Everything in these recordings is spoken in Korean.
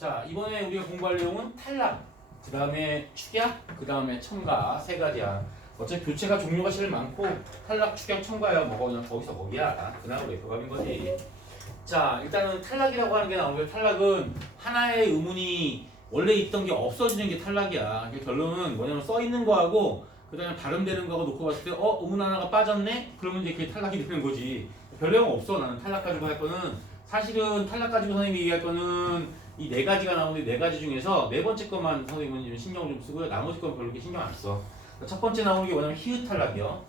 자, 이번에 우리가 공부할 내용은 탈락, 그 다음에 축약, 그 다음에 첨가 세 가지야. 어차피 교체가 종류가 제일 많고 탈락, 축약, 첨가야 뭐가 그냥 거기서 거기야. 그나마 외교감인 거지. 자, 일단은 탈락이라고 하는 게 나오고요. 탈락은 하나의 의문이 원래 있던 게 없어지는 게 탈락이야. 결론은 뭐냐면 써 있는 거하고 그 다음에 발음되는 거하고 놓고 봤을 때 의문 하나가 빠졌네? 그러면 이제 그게 탈락이 되는 거지. 별 내용 없어. 나는 탈락 가지고 할 거는 사실은 탈락 가지고 선생님이 얘기할 거는 이 네 가지가 나오는데 네 가지 중에서 네 번째 것만 선생님은 좀 신경을 좀 쓰고요. 나머지 건 별로 이렇게 신경 안 써. 첫 번째 나오는 게 뭐냐면 히읗 탈락이요.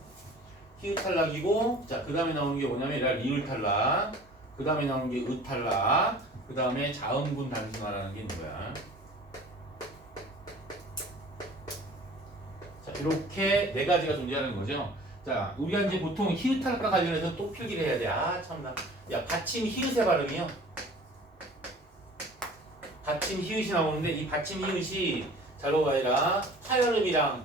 히읗 탈락이고, 자, 그 다음에 나오는 게 뭐냐면 리을 탈락, 그 다음에 나오는 게 으 탈락, 그 다음에 자음군 단순화라는 게 있는 거야. 자, 이렇게 네 가지가 존재하는 거죠. 자, 우리가 이제 보통 히읗 탈락과 관련해서 또 필기를 해야 돼. 아, 참나. 야, 받침 히읗의 발음이요. 받침 히읗이 나오는데 이 받침 히읗이 자로가 아니라 파열음이랑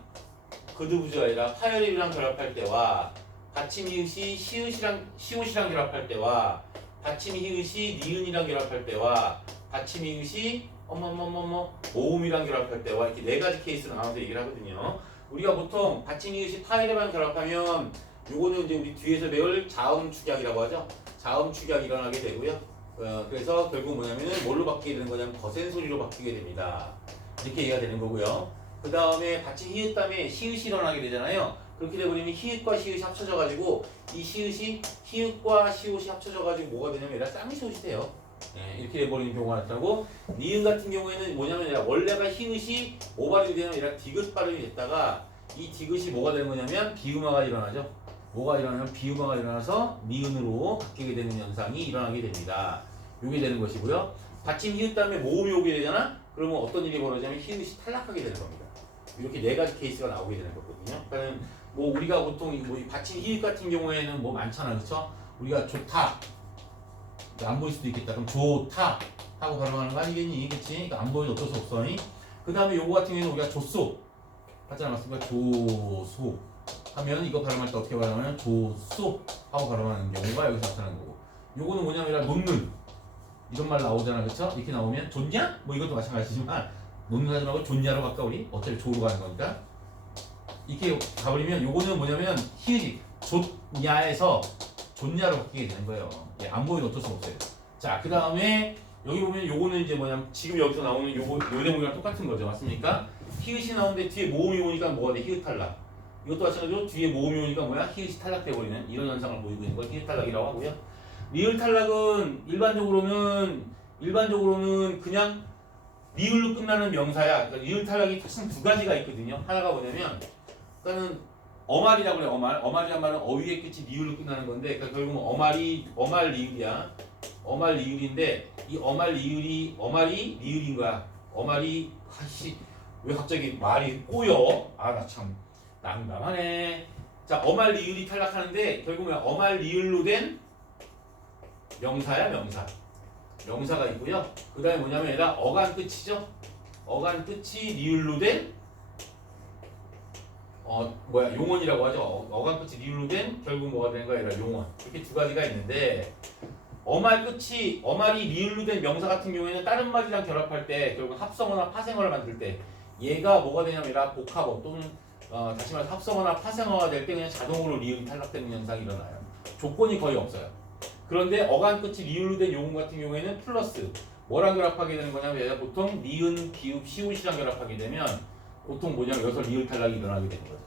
그드부즈가 아니라 파열음이랑 결합할 때와 받침 히읗이 시옷이랑 결합할 때와 받침 히읗이 니은이랑 결합할 때와 받침 히읗이 모음이랑 결합할 때와 이렇게 네 가지 케이스로 나눠서 얘기를 하거든요. 우리가 보통 받침 히읗이 파열음이랑 결합하면 요거는 이제 우리 뒤에서 배울 자음 축약이라고 하죠. 자음 축약이 일어나게 되고요. 그래서 결국 뭐냐면은 뭘로 바뀌게 되는 거냐면 거센 소리로 바뀌게 됩니다. 이렇게 얘기가 되는 거고요. 그 다음에 받침 히읗 다음에 시읒이 일어나게 되잖아요. 그렇게 되버리면 히읗과 시읒이 합쳐져가지고 이 시읒이 히읗과 시옷이 합쳐져가지고 뭐가 되냐면 얘가 쌍시옷이 돼요. 네, 이렇게 돼버리는 경우가 나타나고 니은 같은 경우에는 뭐냐면 얘가 원래가 히읗이 뭐 발음이 되냐면 얘가 디귿 발음이 됐다가 이 디귿이 뭐가 되는 거냐면 비음화가 일어나죠. 뭐가 일어나면 비음화가 일어나서 니은으로 바뀌게 되는 현상이 일어나게 됩니다. 요게 되는 것이고요. 받침 히읗 다음에 모음이 오게 되잖아? 그러면 어떤 일이 벌어지냐면 히읗이 탈락하게 되는 겁니다. 이렇게 네 가지 케이스가 나오게 되는 거거든요. 그러니까 뭐 우리가 보통 뭐 받침 히읗 같은 경우에는 뭐 많잖아, 그렇죠? 우리가 좋다 안 보일 수도 있겠다. 그럼 좋다 하고 발음하는 거 아니겠니? 그렇지? 그러니까 안 보이면 어쩔 수 없어. 그 다음에 요거 같은 경우에는 우리가 조소 하지 않았습니까? 조소 하면 이거 발음할 때 어떻게 발음하면 조소 하고 발음하는 경우가 여기서 나타나는 거고, 요거는 뭐냐면 놓는 이런 말 나오잖아, 그렇죠? 이렇게 나오면 좋냐? 뭐 이것도 마찬가지지만 놓는 하지 말고 좋냐로 갈까 우리? 어차피 조로 가는 거니까 이렇게 가버리면 요거는 뭐냐면 히읗이 좋냐에서 좋냐로 바뀌게 되는 거예요. 예, 안 보이면 어쩔 수 없어요. 자, 그 다음에 여기 보면 요거는 이제 뭐냐면 지금 여기서 나오는 요 대목이랑 똑같은 거죠, 맞습니까? 히읗이 나오는데 뒤에 모음이 오니까 뭐가 돼? 히읗 탈락. 이것도 마찬가지로 뒤에 모음이 오니까 뭐야? 히읗이 탈락돼 버리는 이런 현상을 보이고 있는 걸 히읗 탈락이라고 하고요. 리을 탈락은 일반적으로는 그냥 리을로 끝나는 명사야. 그러니까 리을 탈락이 총 두 가지가 있거든요. 하나가 뭐냐면 일단은 어말이라고 그래. 어말이란 말은 어휘의 끝이 리을로 끝나는 건데, 그러니까 결국은 어말 리을이야. 어말 리을인데 이 어말이 리을인 거야. 어말이 왜 갑자기 말이 꼬여? 아, 나 참 난감하네. 자, 어말 리을이 탈락하는데 결국은 어말 리을로 된 명사야, 명사가 있고요. 그 다음에 뭐냐면 얘가 어간 끝이죠. 어간 끝이 리을로 된 용언이라고 하죠. 어간 끝이 리을로 된 결국 뭐가 되는 거야? 얘가 용언. 이렇게 두 가지가 있는데 어말이 리을로 된 명사 같은 경우에는 다른 말이랑 결합할 때 결국 합성어나 파생어를 만들 때 얘가 뭐가 되냐면 얘가 복합어 또는 다시 말해서 합성어나 파생어가 될 때 그냥 자동으로 리을이 탈락되는 현상이 일어나요. 조건이 거의 없어요. 그런데 어간 끝이 리을로 된 용어 같은 경우에는 플러스 뭐랑 결합하게 되는 거냐면 얘가 보통 니은, 기읍, 시옷이랑 결합하게 되면 보통 뭐냐면 여기서 리을 탈락이 일어나게 되는 거죠.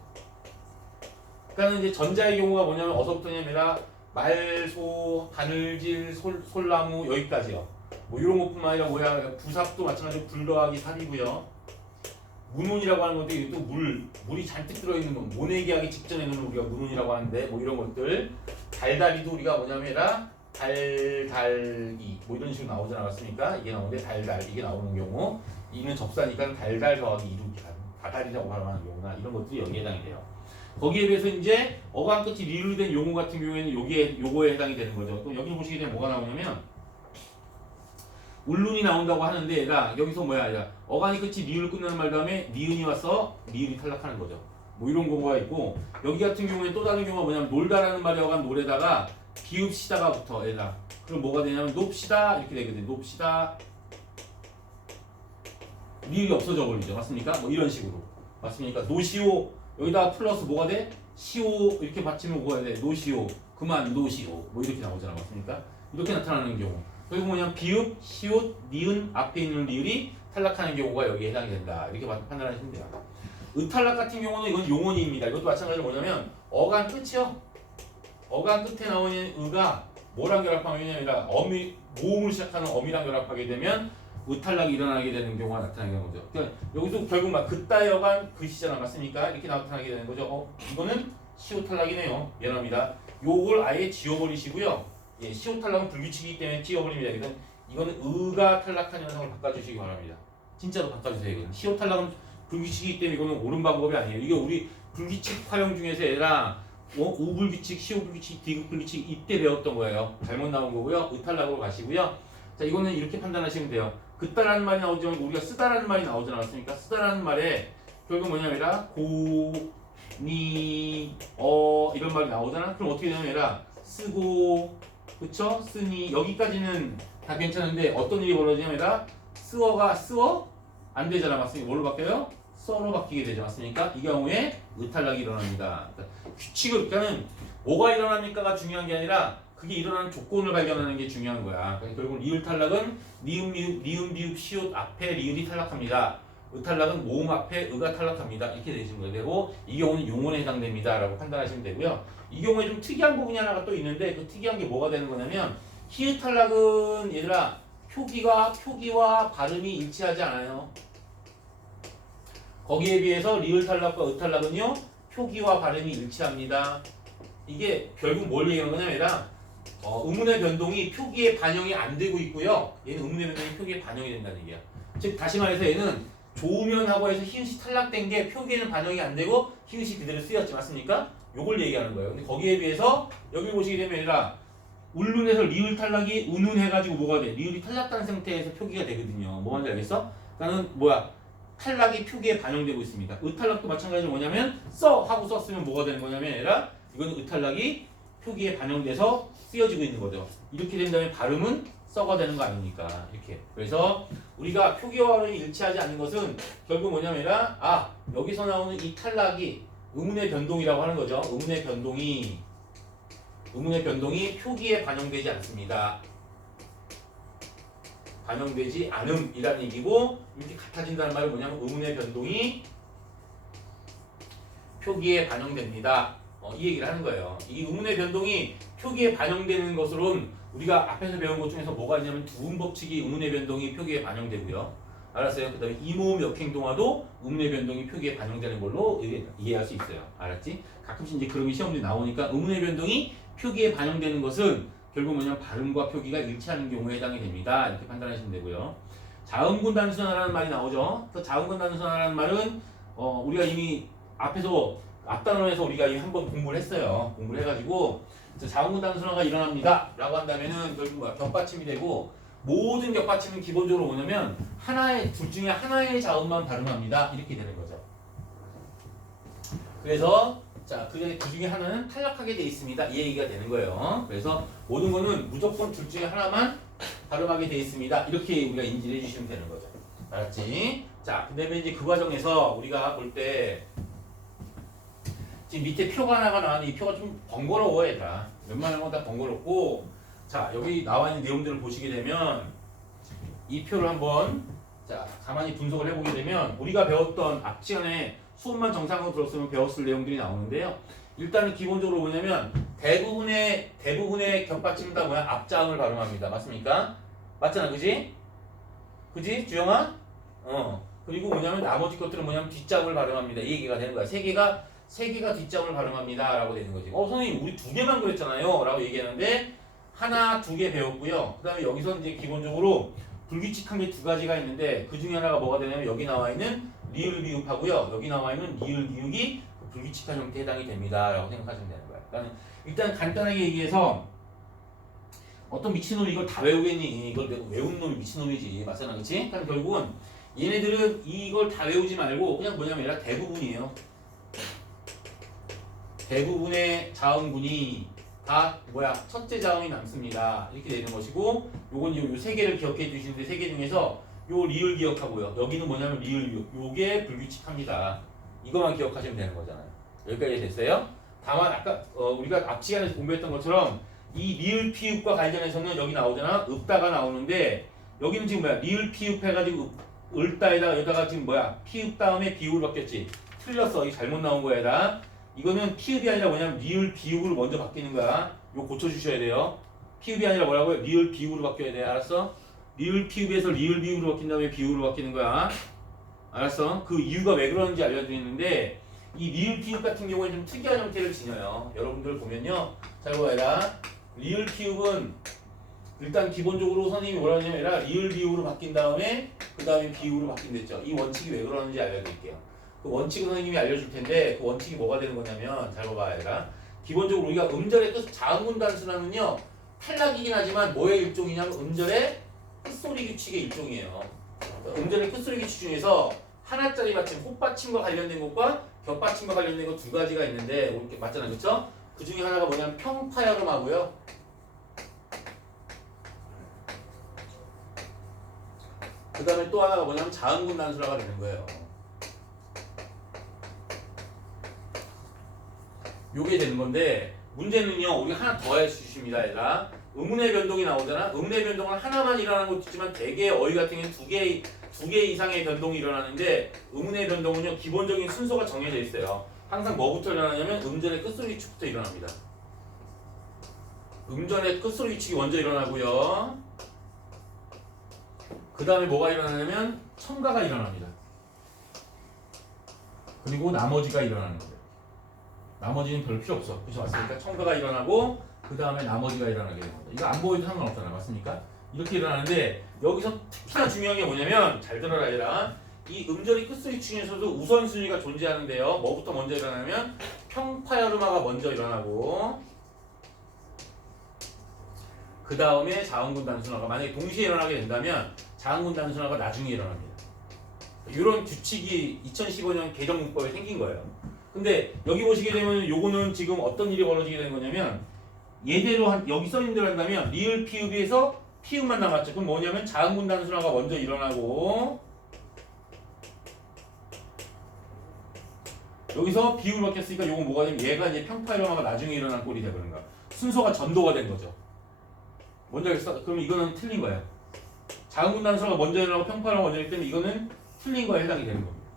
그러니까 이제 전자의 경우가 뭐냐면 어서부터냐면 얘가 말소, 바늘질, 솔나무 여기까지요. 뭐 이런 것뿐만 아니라 뭐야 부삽도 마찬가지로 불 더하기 삽이고요. 문운이라고 하는 것도 이게 또 물이 잔뜩 들어있는 거, 모내기하기 직전에는 우리가 문운이라고 하는데 뭐 이런 것들, 달달이도 우리가 뭐냐면 달달이 뭐 이런 식으로 나오지 않았습니까? 이게 나오는데 달달 이게 나오는 경우 이는 접사니까 달달 더하기 이루기 다달이라고 발음하는 경우나 이런 것들이 여기에 해당이 돼요. 거기에 비해서 이제 어간 끝이 리을로 된 용어 같은 경우에는 요거에 해당이 되는 거죠. 또 여기 보시게 되면 뭐가 나오냐면 울룬이 나온다고 하는데 얘가 여기서 얘가 어간이 끝이 리을로 끝나는 말 다음에 니은이 와서 리을이 탈락하는 거죠. 뭐 이런 경우가 있고, 여기 같은 경우에는 또 다른 경우가 뭐냐면 놀다라는 말이 어간 노래다가 비읍시다가 붙어 얘가. 그럼 뭐가 되냐면 높시다 이렇게 되거든. 높시다 리을이 없어져 버리죠. 맞습니까? 뭐 이런 식으로. 맞습니까? 노시오 여기다가 플러스 뭐가 돼? 시오 이렇게 받치면 뭐가 돼? 노시오 그만 노시오 뭐 이렇게 나오잖아. 맞습니까? 이렇게 나타나는 경우. 그리고 뭐냐면 비읍, 시옷, 니은 앞에 있는 리을이 탈락하는 경우가 여기에 해당이 된다. 이렇게 판단하시면 돼요. 의탈락 같은 경우는 이건 용언입니다. 이것도 마찬가지로 뭐냐면 어간 끝이요. 어간 끝에 나오는 의가 뭐랑 결합하면 아니라 어미 모음을 시작하는 어미랑 결합하게 되면 의탈락이 일어나게 되는 경우가 나타나는 거죠. 그러니까 여기서 결국 막 그따의 어간 글씨잖아. 맞습니까? 이렇게 나타나게 되는 거죠. 이거는 시오탈락이네요. 미안합니다. 요걸 아예 지워버리시고요. 예, 시오탈락은 불규칙이기 때문에 지워버립니다. 그래서 이거는 의가 탈락한 현상을 바꿔주시기 바랍니다. 진짜로 바꿔주세요. 이거는 시오탈락은 불규칙이기 때문에 이거는 옳은 방법이 아니에요. 이게 우리 불규칙 활용 중에서 얘랑 우불규칙, 시오불규칙, 디귿불규칙 이때 배웠던 거예요. 잘못 나온 거고요. 의탈락으로 가시고요. 자, 이거는 이렇게 판단하시면 돼요. 그따라는 말이 나오지 않고 우리가 쓰다라는 말이 나오지 않았습니까? 쓰다라는 말에 결국 뭐냐면 고, 니, 이런 말이 나오잖아. 그럼 어떻게 되냐면 쓰고, 그쵸? 쓰니 여기까지는 다 괜찮은데 어떤 일이 벌어지냐면 쓰어가 쓰어? 안 되잖아. 맞습니까? 뭘로 바뀌어요? 써로 바뀌게 되지 않습니까? 이 경우에 의탈락이 일어납니다. 그러니까 규칙을 그러니까는 뭐가 일어납니까가 중요한 게 아니라 그게 일어나는 조건을 발견하는 게 중요한 거야. 그러니까 결국 리을 탈락은 니은, 비읍, 시옷 앞에 리을이 탈락합니다. 의탈락은 모음 앞에 의가 탈락합니다. 이렇게 되시면 되고 이 경우는 용언에 해당됩니다. 라고 판단하시면 되고요. 이 경우에 좀 특이한 부분이 하나가 또 있는데 그 특이한 게 뭐가 되는 거냐면 히읗 탈락은 얘들아 표기와 발음이 일치하지 않아요. 거기에 비해서 리을 탈락과 의 탈락은요 표기와 발음이 일치합니다. 이게 결국 뭘 얘기하는 거냐면 의문의 변동이 표기에 반영이 안 되고 있고요. 얘는 의문의 변동이 표기에 반영이 된다는 얘기야. 즉 다시 말해서 얘는 조우면하고 해서 히읗이 탈락된 게 표기에는 반영이 안 되고 히읗이 그대로 쓰였지 맞습니까? 요걸 얘기하는 거예요. 근데 거기에 비해서 여기 보시게 되면 얘들아 울룬에서 리을 탈락이 운운해가지고 뭐가 돼? 리을이 탈락된 상태에서 표기가 되거든요. 뭐 하는지 알겠어? 그러니까는 탈락이 표기에 반영되고 있습니다. 의탈락도 마찬가지로 뭐냐면 써 하고 썼으면 뭐가 되는 거냐면 얘들아 이거는 의탈락이 표기에 반영돼서 쓰여지고 있는 거죠. 이렇게 된다면 발음은 써가 되는 거 아닙니까? 이렇게. 그래서 우리가 표기와 발음이 일치하지 않는 것은 결국 뭐냐면 여기서 나오는 이 탈락이 의문의 변동이라고 하는 거죠. 의문의 변동이 표기에 반영되지 않습니다. 반영되지 않음이라는 얘기고 이렇게 같아진다는 말은 뭐냐면 의문의 변동이 표기에 반영됩니다. 이 얘기를 하는 거예요. 이 의문의 변동이 표기에 반영되는 것으로는 우리가 앞에서 배운 것 중에서 뭐가 있냐면 두음 법칙이 의문의 변동이 표기에 반영되고요. 알았어요? 그 다음에 이모음 역행동화도 의문의 변동이 표기에 반영되는 걸로 이해할 수 있어요. 알았지? 가끔씩 이제 그런 게 시험들이 나오니까 의문의 변동이 표기에 반영되는 것은 결국 뭐냐면 발음과 표기가 일치하는 경우에 해당이 됩니다. 이렇게 판단하시면 되고요. 자음군 단순화라는 말이 나오죠. 그 자음군 단순화라는 말은 우리가 이미 앞단원에서 우리가 이미 한번 공부를 했어요. 공부를 해가지고 자음군 단순화가 일어납니다. 라고 한다면은 결국 격받침이 되고 모든 격받침은 기본적으로 뭐냐면 둘 중에 하나의 자음만 발음합니다. 이렇게 되는 거죠. 그래서 그 중에 하나는 탈락하게 돼 있습니다. 이 얘기가 되는 거예요. 그래서 모든 거는 무조건 둘 중에 하나만 발음하게 돼 있습니다. 이렇게 우리가 인지를 해주시면 되는 거죠. 알았지? 자, 그 다음에 이제 그 과정에서 우리가 볼 때 지금 밑에 표가 하나가 나왔는데 이 표가 좀 번거로워 얘들아. 웬만한 건 다 번거롭고 자, 여기 나와 있는 내용들을 보시게 되면 이 표를 한번 가만히 분석을 해보게 되면 우리가 배웠던 앞 시간에 수업만 정상으로 들었으면 배웠을 내용들이 나오는데요. 일단은 기본적으로 뭐냐면 대부분의 격받침은 다 앞자음을 발음합니다. 맞습니까? 맞잖아, 그지? 그지, 주영아? 그리고 뭐냐면 나머지 것들은 뭐냐면 뒷자음을 발음합니다. 이 얘기가 되는 거야. 세 개가 뒷자음을 발음합니다. 라고 되는 거지. 선생님, 우리 2개만 그랬잖아요. 라고 얘기하는데 하나, 2개 배웠고요. 그 다음에 여기서 이제 기본적으로 불규칙한 게 2가지가 있는데 그 중에 하나가 뭐가 되냐면 여기 나와 있는 리을 비읍하고요. 여기 나와 있는 리을 비읍이 불규칙한 형태에 해당이 됩니다. 라고 생각하시면 되는 거예요. 그러니까 일단 간단하게 얘기해서 어떤 미친놈이 이걸 다 외우겠니? 이걸 외운 놈이 미친놈이지. 맞잖아, 그치? 그러니까 결국은 얘네들은 이걸 다 외우지 말고 그냥 뭐냐면 대부분이에요. 대부분의 자음군이 다 첫째 자음이 남습니다. 이렇게 되는 것이고 요건 요 3개를 기억해 주시는데 3개 중에서 요 리을 기억하고요. 여기는 뭐냐면 리을 비읍. 요게 불규칙합니다. 이것만 기억하시면 되는 거잖아요. 여기까지 됐어요? 다만 아까 우리가 앞 시간에서 공부했던 것처럼 이 리을 피읍과 관련해서는 여기 나오잖아. 읍다가 나오는데 여기는 지금 뭐야? 리을 피읍 해가지고 을다에다가 여기다가 지금 뭐야? 피읍 다음에 비읍을 바뀌었지. 틀렸어. 이게 잘못 나온 거야, 얘들아. 이거는 피읍이 아니라 뭐냐면 리을 비읍으로 먼저 바뀌는 거야. 이거 고쳐주셔야 돼요. 피읍이 아니라 뭐라고요? 리을 비읍으로 바뀌어야 돼. 알았어? 리을 피읍에서 리을 비읍으로 바뀐 다음에 비읍으로 바뀌는 거야. 알았어? 그 이유가 왜 그러는지 알려드리는데 이 리을 피읍 같은 경우에 좀 특이한 형태를 지녀요. 여러분들 보면요. 잘 봐라. 리을 피읍은 일단 기본적으로 선생님이 뭐라고 하냐면 리을 비읍으로 바뀐 다음에 그 다음에 비읍으로 바뀐댔죠. 이 원칙이 왜 그러는지 알려드릴게요. 그 원칙은 선생님이 알려줄 텐데 그 원칙이 뭐가 되는 거냐면 잘 봐봐야 기본적으로 우리가 음절의 끝 자음군 단순화는요 탈락이긴 하지만 뭐의 일종이냐면 음절의 끝소리 규칙의 일종이에요. 음절의 끝소리 규칙 중에서 하나짜리 받침, 헛받침과 관련된 것과 겹받침과 관련된 것 두 가지가 있는데 이렇게 맞잖아, 그렇죠? 그 중에 하나가 뭐냐면 평파열음하고요. 그 다음에 또 하나가 뭐냐면 자음군 단순화가 되는 거예요. 요게 되는 건데 문제는요 우리가 하나 더 해주십니다. 얘들아 의문의 변동이 나오잖아. 의문의 변동은 하나만 일어나는 것도 있지만 대개 어휘 같은 경우는 두 개 이상의 변동이 일어나는데 의문의 변동은요 기본적인 순서가 정해져 있어요. 항상 뭐부터 일어나냐면 음절의 끝소리 위축부터 일어납니다. 음절의 끝소리 위축이 먼저 일어나고요. 그 다음에 뭐가 일어나냐면 첨가가 일어납니다. 그리고 나머지가 일어나는 거예요. 나머지는 별 필요 없어. 그렇죠? 맞습니까? 첨가가 일어나고 그 다음에 나머지가 일어나게 됩니다. 이거 안 보여도 상관없잖아. 맞습니까? 이렇게 일어나는데 여기서 특히나 중요한 게 뭐냐면 잘 들어라 얘들아. 이 음절이 끝소리 중에서도 우선순위가 존재하는데요. 뭐부터 먼저 일어나냐면 평파열음화가 먼저 일어나고 그 다음에 자음군 단순화가 만약에 동시에 일어나게 된다면 자음군 단순화가 나중에 일어납니다. 이런 규칙이 2015년 개정문법에 생긴 거예요. 근데 여기 보시게 되면 요거는 지금 어떤 일이 벌어지게 되는 거냐면 예대로 여기 써있는 대로 한다면 리을 피읍에서 피읍만 남았죠. 그럼 뭐냐면 자음군 단순화가 먼저 일어나고 여기서 비읍을 바뀌었으니까 요건 뭐가 되면 얘가 이제 평파열음화가 나중에 일어난 꼴이 되버린 거야. 순서가 전도가 된 거죠. 먼저 알겠어? 그럼 이거는 틀린 거예요. 자음군 단순화가 먼저 일어나고 평파열음화가 먼저 일어나기 때문에 이거는 틀린 거에 해당이 되는 겁니다.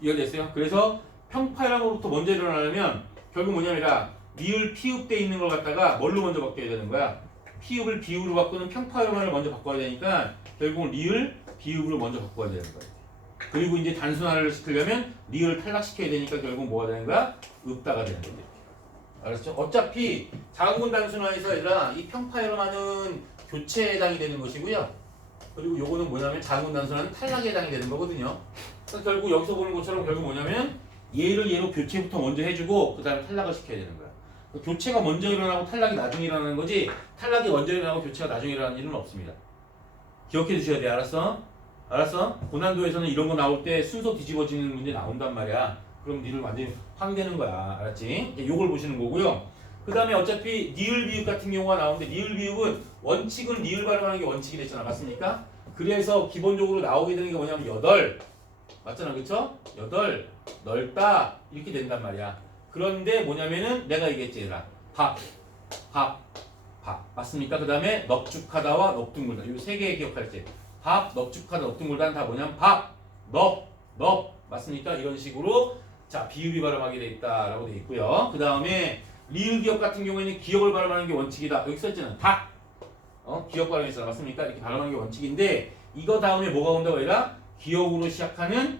이해됐어요? 그래서 평파열음화부터 먼저 일어나려면 결국 뭐냐면 리을 피읍 돼 있는 걸 갖다가 뭘로 먼저 바뀌어야 되는 거야? 피읍을 비읍으로 바꾸는 평파열음화를 먼저 바꿔야 되니까 결국은 리을 비읍으로 먼저 바꿔야 되는 거예요. 그리고 이제 단순화를 시키려면 리을 탈락시켜야 되니까 결국 뭐가 되는 거야? 읍다가 되는 거죠. 알았죠? 어차피 자음군 단순화에서 얘들아 이 평파열음화는 교체에 해당이 되는 것이고요. 그리고 요거는 뭐냐면 자음군 단순화는 탈락에 해당이 되는 거거든요. 그래서 결국 여기서 보는 것처럼 결국 뭐냐면 얘를 얘로 교체부터 먼저 해주고 그 다음에 탈락을 시켜야 되는 거야. 교체가 먼저 일어나고 탈락이 나중에 일어나는 거지 탈락이 먼저 일어나고 교체가 나중에 일어나는 일은 없습니다. 기억해 주셔야 돼. 알았어? 알았어? 고난도에서는 이런 거 나올 때 순서 뒤집어지는 문제 나온단 말이야. 그럼 니를 완전히 황되는 거야. 알았지? 요걸 보시는 거고요. 그 다음에 어차피 니을 비읍 같은 경우가 나오는데 니을 비읍은 원칙은 니을 발음하는 게 원칙이 됐잖아. 맞습니까? 그래서 기본적으로 나오게 되는 게 뭐냐면 여덟 맞잖아. 그쵸? 여덟 넓다 이렇게 된단 말이야. 그런데 뭐냐면은 내가 얘기했지 얘들아 밥 맞습니까? 그 다음에 넙죽하다와 넙둥글다 이 세 개 기억할지 밥, 넙죽하다, 넙둥글다는 다 뭐냐면 밥, 넙 맞습니까? 이런 식으로 자 비읍이 발음하게 돼 있다라고 돼 있고요. 그 다음에 리을 기억 같은 경우에는 기억을 발음하는 게 원칙이다. 여기 써있잖아 닭 기억 발음이 있어 맞습니까? 이렇게 발음하는 게 원칙인데 이거 다음에 뭐가 온다고 해라? 기억으로 시작하는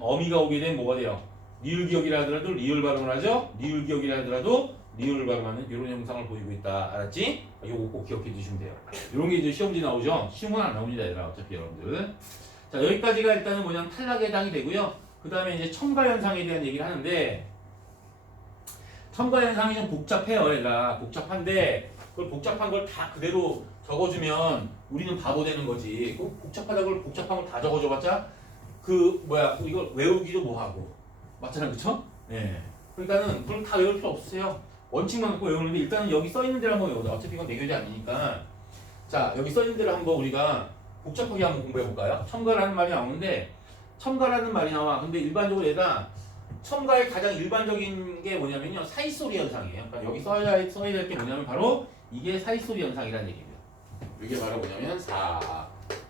어미가 오게 되면 뭐가 돼요? 리을 기억이라 하더라도 리을 발음을 하죠. 리을 기억이라 하더라도 리을 발음하는 이런 형상을 보이고 있다. 알았지? 이거 꼭 기억해 두시면 돼요. 이런 게 이제 시험지 나오죠. 시험은 안 나옵니다, 얘들아. 어차피 여러분들. 자 여기까지가 일단은 뭐냐면 탈락에 해당이 되고요. 그 다음에 이제 첨가 현상에 대한 얘기를 하는데 첨가 현상이 좀 복잡해요, 얘들아. 복잡한데 그걸 복잡한 걸 다 그대로 적어주면 우리는 바보 되는 거지. 꼭 복잡한 걸 다 적어줘봤자 이걸 외우기도 뭐하고. 맞잖아, 그쵸? 네. 그러니까는 그걸 다 외울 필요 없으세요. 원칙만 갖고 외우는데 일단은 여기 써있는 데를 한번 외우자. 어차피 이건 내 교재 아니니까. 자, 여기 써있는 데를 한번 우리가 복잡하게 한번 공부해 볼까요? 첨가라는 말이 나오는데 첨가라는 말이 나와. 근데 일반적으로 얘가 첨가의 가장 일반적인 게 뭐냐면요. 사이소리 현상이에요. 그러니까 여기 써야 될 게 뭐냐면 바로 이게 사이소리 현상이라는 얘기예요. 이게 바로 뭐냐면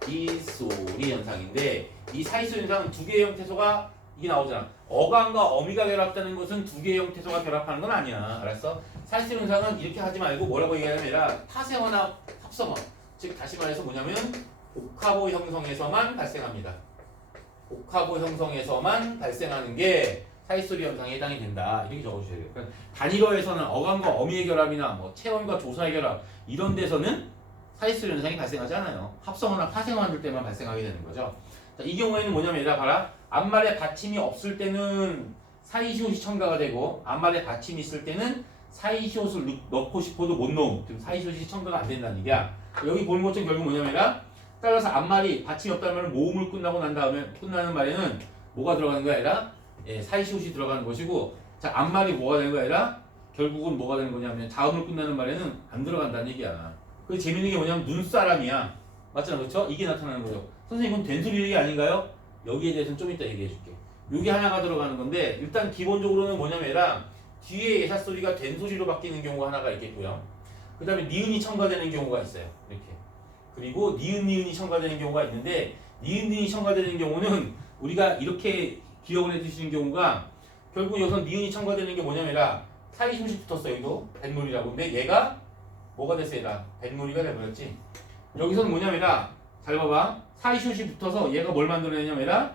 사이소리 현상인데 이 사이소리 현상은 두 개의 형태소가 이게 나오잖아. 어감과 어미가 결합되는 것은 두 개의 형태소가 결합하는 건 아니야. 알았어? 사이소리 현상은 이렇게 하지 말고 뭐라고 얘기하냐면 아니라 파생어나 합성어. 즉 다시 말해서 뭐냐면 옥하보 형성에서만 발생합니다. 옥하보 형성에서만 발생하는 게 사이소리 현상에 해당이 된다. 이렇게 적어주셔야 돼요. 그러니까 단일어에서는 어감과 어미의 결합이나 뭐 체험과 조사의 결합 이런 데서는 사이소리 현상이 발생하지 않아요. 합성어나 파생어 만들 때만 발생하게 되는 거죠. 자, 이 경우에는 뭐냐면 얘들아 봐라. 앞말에 받침이 없을 때는 사이시옷이 첨가가 되고 앞말에 받침이 있을 때는 사이시옷을 넣고 싶어도 못 넣음. 지금 사이시옷이 첨가가 안 된다는 얘기야. 여기 보는 것처럼 결국 뭐냐면 따라서 앞말이 받침이 없다는 말은 모음을 끝나고 난 다음에 끝나는 말에는 뭐가 들어가는 거야 아니라 사이시옷이 들어가는 것이고 자 앞말이 뭐가 되는 거야 아니라 결국은 뭐가 되는 거냐면 자음을 끝나는 말에는 안 들어간다는 얘기야. 그 재밌는 게 뭐냐면 눈사람이야. 맞잖아 그렇죠? 이게 나타나는 거죠. 선생님 이건 된소리 얘기 아닌가요? 여기에 대해서는 좀 이따 얘기해 줄게. 여기 하나가 들어가는 건데 일단 기본적으로는 뭐냐면 얘랑 뒤에 예사소리가 된소리로 바뀌는 경우가 하나가 있겠고요. 그 다음에 니은이 첨가되는 경우가 있어요. 이렇게. 그리고 니은이 첨가되는 경우가 있는데 니은이 첨가되는 경우는 우리가 이렇게 기억을 해두시는 경우가 결국 여기서 니은이 첨가되는 게 뭐냐면 사이시옷이 붙었어 여기도 뱃놀이라고. 근데 얘가 뭐가 됐어 얘가 뱃놀이가 돼버렸지. 여기서는 뭐냐면 잘 봐봐. 사이시옷이 붙어서 얘가 뭘 만들어내냐면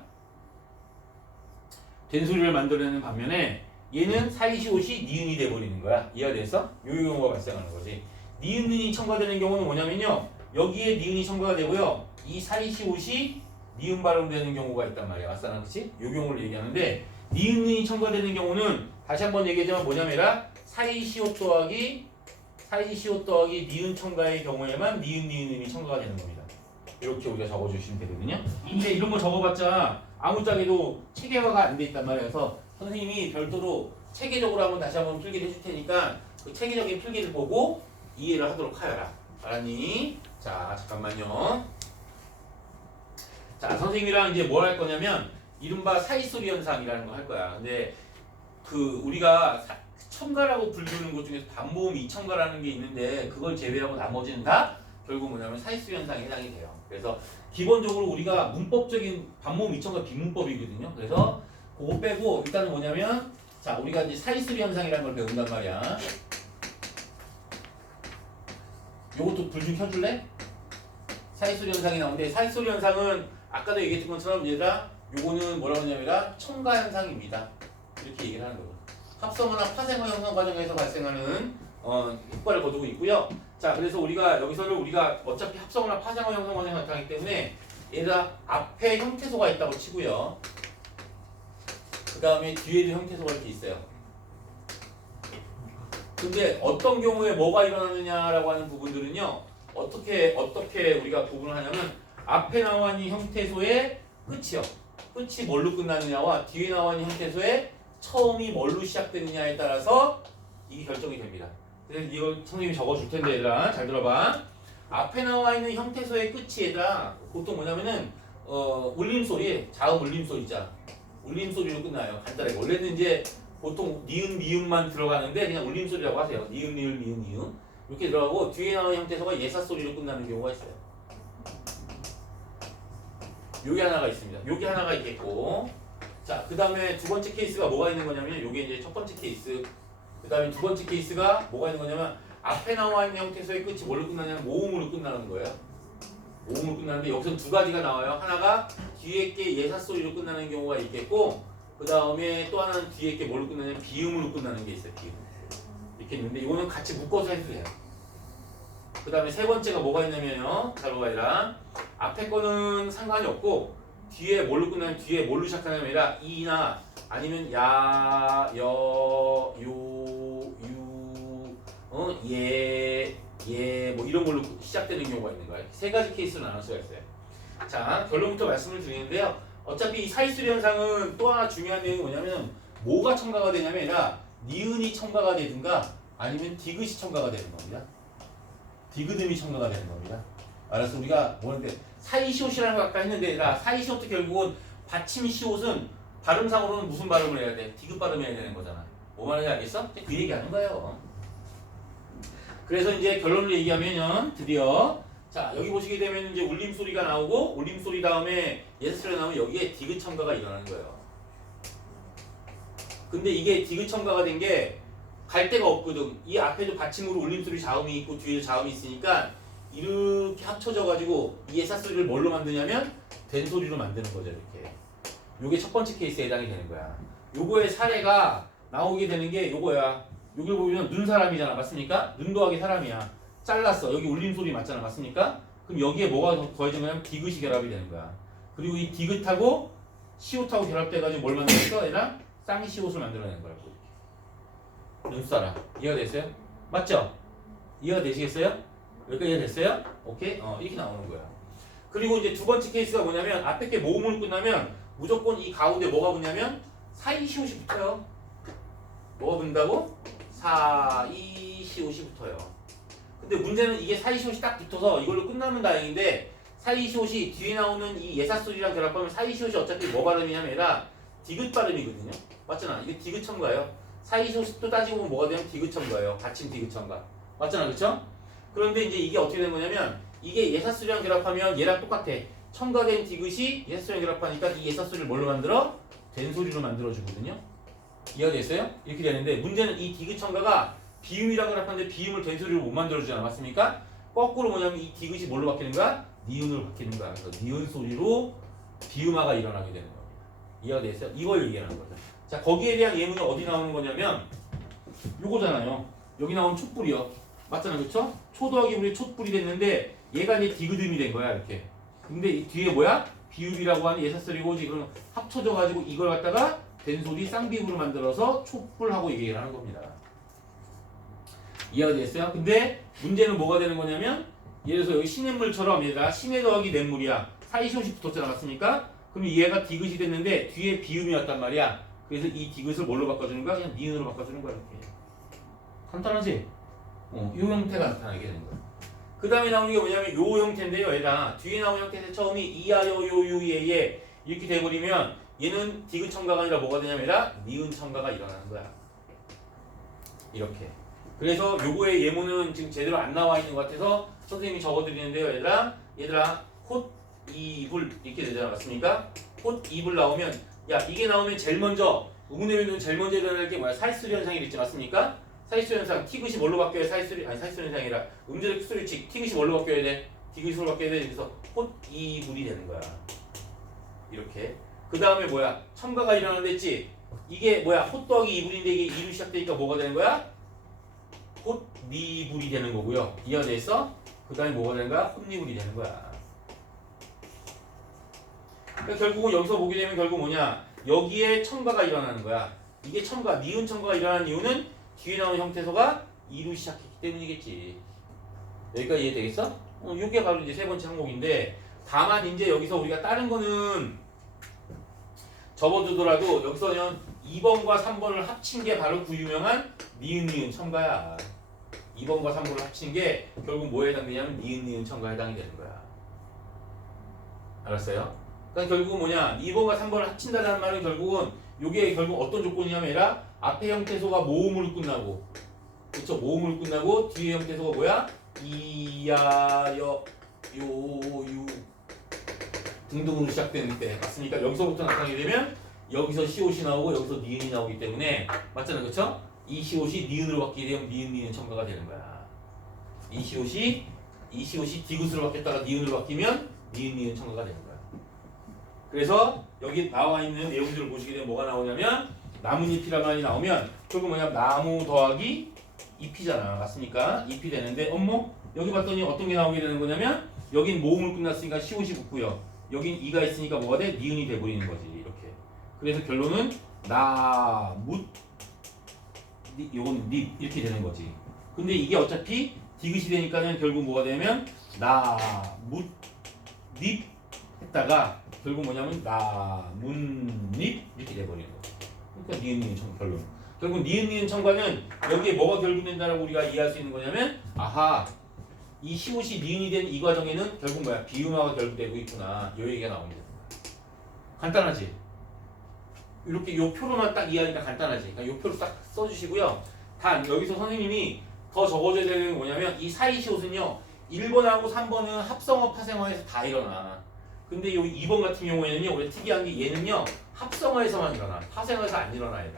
된소리를 만들어내는 반면에 얘는 사이시옷이 니은이 돼버리는 거야. 이해가 됐어? 요 경우가 발생하는 거지. 니은이 첨가되는 경우는 뭐냐면요. 여기에 니은이 첨가가 되고요. 이 사이시옷이 니은 발음되는 경우가 있단 말이야. 맞잖아, 그렇지? 요 경우를 얘기하는데 니은이 첨가되는 경우는 다시 한번 얘기하자면 뭐냐면 사이시옷 더하기 니은 첨가의 경우에만 니은이 첨가가 되는 겁니다. 이렇게 우리가 적어주시면 되거든요. 근데 이런 거 적어봤자 아무짝에도 체계화가 안 돼 있단 말이에요. 그래서 선생님이 별도로 체계적으로 한번 다시 한번 필기를 해줄 테니까 그 체계적인 필기를 보고 이해를 하도록 하여라. 알았니? 자, 잠깐만요. 자, 선생님이랑 이제 뭘 할 거냐면 이른바 사이소리 현상이라는 거 할 거야. 근데 그 우리가 첨가라고 부르는 것 중에서 반모음 이첨가라는 게 있는데 그걸 제외하고 나머지는 다 결국 뭐냐면 사이소리 현상에 해당이 돼요. 그래서 기본적으로 우리가 문법적인 반모음 이첨가 비문법이거든요. 그래서 그거 빼고 일단은 뭐냐면 자 우리가 이제 사이소리 현상이라는 걸 배운단 말이야. 요것도 불 좀 켜줄래? 사이소리 현상이 나오는데 사이소리 현상은 아까도 얘기했던 것처럼 얘가 요거는 뭐라고 하냐면 첨가 현상입니다. 이렇게 얘기를 하는 거고 합성어나 파생어 형성 과정에서 발생하는 효과를 거두고 있고요. 자 그래서 우리가 여기서는 우리가 어차피 합성어나 파생어 형성 과정이 나타나기 때문에 얘가 앞에 형태소가 있다고 치고요. 그 다음에 뒤에도 형태소가 이렇게 있어요. 근데 어떤 경우에 뭐가 일어나느냐라고 하는 부분들은요. 어떻게 우리가 구분을 하냐면 앞에 나와 있는 형태소의 끝이요. 끝이 뭘로 끝나느냐와 뒤에 나와 있는 형태소의 처음이 뭘로 시작되느냐에 따라서 이게 결정이 됩니다. 그래서 이거 선생님이 적어줄 텐데 얘들아 잘 들어봐. 앞에 나와 있는 형태소의 끝이 얘들아 보통 뭐냐면은 울림소리, 자음 울림소리 있잖아. 울림소리로 끝나요. 간단하게. 원래는 이제 보통 니은 미음만 들어가는데 그냥 울림소리라고 하세요. 니은 니은 미음 니은 이렇게 들어가고 뒤에 나오는 형태소가 예사소리로 끝나는 경우가 있어요. 요게 하나가 있습니다. 요게 하나가 있겠고 자 그 다음에 두 번째 케이스가 뭐가 있는 거냐면 요게 이제 첫 번째 케이스 그 다음에 두 번째 케이스가 뭐가 있는 거냐면 앞에 나와 있는 형태소의 끝이 뭘로 끝나냐면 모음으로 끝나는 거예요. 모음으로 끝나는데 여기서 두 가지가 나와요. 하나가 뒤에 게 예사소리로 끝나는 경우가 있겠고 그 다음에 또 하나는 뒤에 게 뭘로 끝나냐면 비음으로 끝나는 게 있어요. 비음 이렇게 있는데 이거는 같이 묶어서 해도 돼요. 그 다음에 세 번째가 뭐가 있냐면요. 잘 봐봐라. 앞에 거는 상관이 없고 뒤에 뭘로 끝나면 뒤에 뭘로 시작하냐면 아니라 이나 아니면 야, 여, 요, 유, 예, 뭐 이런 걸로 시작되는 경우가 있는 거예요. 세 가지 케이스로 나눌 수가 있어요. 자, 결론부터 말씀을 드리는데요. 어차피 이 사이소리 현상은 또 하나 중요한 내용이 뭐냐면 뭐가 첨가가 되냐면 아니라 니은이 첨가가 되든가 아니면 디귿이 첨가가 되는 겁니다. 디귿음이 첨가가 되는 겁니다. 알았어? 우리가 뭐는데 사이시옷이라는 걸 아까 했는데 사이시옷도 결국은 받침 시옷은 발음상으로는 무슨 발음을 해야 돼? 디귿 발음해야 되는 거잖아. 뭐 말인지 알겠어? 그 얘기하는 거예요. 그래서 이제 결론을 얘기하면은 드디어 자 여기 보시게 되면 이제 울림소리가 나오고 울림소리 다음에 예스소리가 나오면 여기에 디귿 첨가가 일어나는 거예요. 근데 이게 디귿 첨가가 된 게 갈 데가 없거든. 이 앞에도 받침으로 울림소리 자음이 있고 뒤에도 자음이 있으니까 이렇게 합쳐져 가지고 이 예사소리를 뭘로 만드냐면 된소리로 만드는 거죠. 이렇게. 요게 첫 번째 케이스에 해당이 되는 거야. 요거의 사례가 나오게 되는 게 요거야. 여기 보면 눈사람이잖아. 맞습니까? 눈 더하기 사람이야. 잘랐어. 여기 울림소리 맞잖아. 맞습니까? 그럼 여기에 뭐가 더해진 거냐면 디귿이 결합이 되는 거야. 그리고 이 디귿하고 시옷하고 결합돼가지고 뭘 만들었어? 얘랑 쌍시옷을 만들어내는 거라고. 눈사람. 이해가 됐어요? 맞죠? 이해가 되시겠어요? 여기까지 이해됐어요? 오케이? 이렇게 나오는 거야. 그리고 이제 두 번째 케이스가 뭐냐면 앞에 게 모음으로 끝나면 무조건 이 가운데 뭐가 붙냐면 사이시옷이 붙어요. 뭐가 붙는다고? 사이시옷이 붙어요. 근데 문제는 이게 사이시옷이 딱 붙어서 이걸로 끝나면 다행인데 사이시옷이 뒤에 나오는 이 예사소리랑 결합하면 사이시옷이 어차피 뭐 발음이냐면 얘라 디귿 발음이거든요. 맞잖아. 이게 디귿 첨가예요. 사이시옷이 또 따지고 보면 뭐가 되면 디귿 첨가예요. 받침 디귿 첨가. 맞잖아. 그쵸? 그런데 이제 이게 어떻게 된 거냐면 이게 예사소리랑 결합하면 얘랑 똑같아. 첨가된 디귿이 예사소리랑 결합하니까 이 예사소리를 뭘로 만들어? 된소리로 만들어주거든요. 이해가 됐어요? 이렇게 되는데 문제는 이 디귿 첨가가 비음이랑 결합하는데 비음을 된소리로 못 만들어주잖아. 맞습니까? 거꾸로 뭐냐면 이 디귿이 뭘로 바뀌는 거야? 니은으로 바뀌는 거야. 그래서 니은 소리로 비음화가 일어나게 되는 겁니다. 이해가 됐어요? 이걸 얘기하는 거죠. 자, 거기에 대한 예문이 어디 나오는 거냐면 요거잖아요. 여기 나온 촛불이요. 맞잖아요. 그쵸? 초 더하기 불이 촛불이 됐는데 얘가 이제 디귿음이 된 거야. 이렇게. 근데 이 뒤에 뭐야? 비읍이라고 하는 예사소리고 지금 합쳐져가지고 이걸 갖다가 된소리 쌍비읍으로 만들어서 촛불하고 얘기를 하는 겁니다. 이해가 됐어요? 근데 문제는 뭐가 되는 거냐면 예를 들어서 여기 시냇물처럼 얘들아 시내 더하기 냇물이야. 사이시옷이 붙었잖아. 맞습니까? 그럼 얘가 디귿이 됐는데 뒤에 비음이었단 말이야. 그래서 이 디귿을 뭘로 바꿔주는 거야? 그냥 니은으로 바꿔주는 거야. 이렇게. 간단하지? 이 형태가 나타나게 되는 거야. 그 다음에 나오는 게 뭐냐면 요 형태인데요. 얘가 뒤에 나온 형태에서 처음이 이하여 요유예예 이렇게 돼버리면 얘는 디귿 첨가가 아니라 뭐가 되냐면 얘라 니은 첨가가 일어나는 거야. 이렇게. 그래서 요거의 예문은 지금 제대로 안 나와 있는 것 같아서 선생님이 적어드리는데요. 얘들아 콧 이불 이렇게 되잖아. 맞습니까? 콧 이불 나오면 야 이게 나오면 제일 먼저 의문의 변동은 제일 먼저 일어날 게 뭐야? 사이수리 현상이 있지. 맞습니까? 사이수리 현상 티귿이 뭘로 바뀌어야 사이수리 사이수리 현상이 아니라 음절의 킥소리칙 티귿이 뭘로 바뀌어야 돼? 디귿으로 바뀌어야 돼. 그래서 콧 이불이 되는 거야. 이렇게. 그 다음에 뭐야? 첨가가 일어나는데 이게 뭐야? 콧 더하기 이불인데 이게 이로 시작되니까 뭐가 되는 거야? 콧니불이 되는 거고요. 이해가 됐어? 그 다음에 뭐가 되는 거야? 콧니불이 되는 거야. 그러니까 결국은 여기서 보게 되면 결국 뭐냐? 여기에 첨가가 일어나는 거야. 이게 첨가, 니은 첨가가 일어나는 이유는 뒤에 나오는 형태소가 이로 시작했기 때문이겠지. 여기까지 이해되겠어? 이게 바로 이제 세 번째 항목인데 다만 이제 여기서 우리가 다른 거는 접어두더라도 여기서는 2번과 3번을 합친 게 바로 그 유명한 니은 첨가야. 2번과 3번을 합친 게 결국 뭐에 해당되냐면 니은 첨가에 해당이 되는 거야. 알았어요? 그러니까 결국은 뭐냐? 2번과 3번을 합친다는 말은 결국은 이게 결국 어떤 조건이냐면 얘라 앞에 형태소가 모음으로 끝나고 그쵸? 모음으로 끝나고 뒤에 형태소가 뭐야? 이야 여 요유 등등으로 시작되는 때 맞습니까? 여기서부터 나타나게 되면 여기서 시옷이 나오고 여기서 니은이 나오기 때문에 맞잖아요. 그쵸? 이 시옷이 니은으로 바뀌게 되면 니은 첨가가 되는 거야. 이 시옷이 디귿으로 바뀌었다가 니은으로 바뀌면 니은 첨가가 되는 거야. 그래서 여기 나와 있는 내용들을 보시게 되면 뭐가 나오냐면 나뭇잎이란 말이 나오면 결국 뭐냐면 나무 더하기 잎이잖아. 맞습니까? 잎이 되는데 여기 봤더니 어떤 게 나오게 되는 거냐면 여긴 모음을 끝났으니까 시옷이 붙고요. 여긴 이가 있으니까 뭐가 돼? 니은이 돼버리는 거지. 이렇게. 그래서 결론은 나뭇 요건 잎 이렇게 되는 거지. 근데 이게 어차피 디귿이 되니까는 결국 뭐가 되면 나뭇잎 했다가 결국 뭐냐면 나뭇잎 이렇게 돼버리는 거죠. 그러니까 니은 첨가 결론. 결국 니은 첨가는 여기에 뭐가 결부된다라고 우리가 이해할 수 있는 거냐면 아하 이 시옷이 니은이 된 이 과정에는 결국 뭐야? 비음화가 결부되고 있구나. 요 얘기가 나옵니다. 간단하지? 이렇게 요 표로만 딱 이해하니까 간단하지? 그러니까 요 표로 딱 써주시고요. 단 여기서 선생님이 더 적어줘야 되는 게 뭐냐면 이 사이 시옷은요 1번하고 3번은 합성어 파생어에서 다 일어나. 근데 요 2번 같은 경우에는요 원래 특이한 게 얘는요 합성어에서만 일어나. 파생어에서 안 일어나 얘는.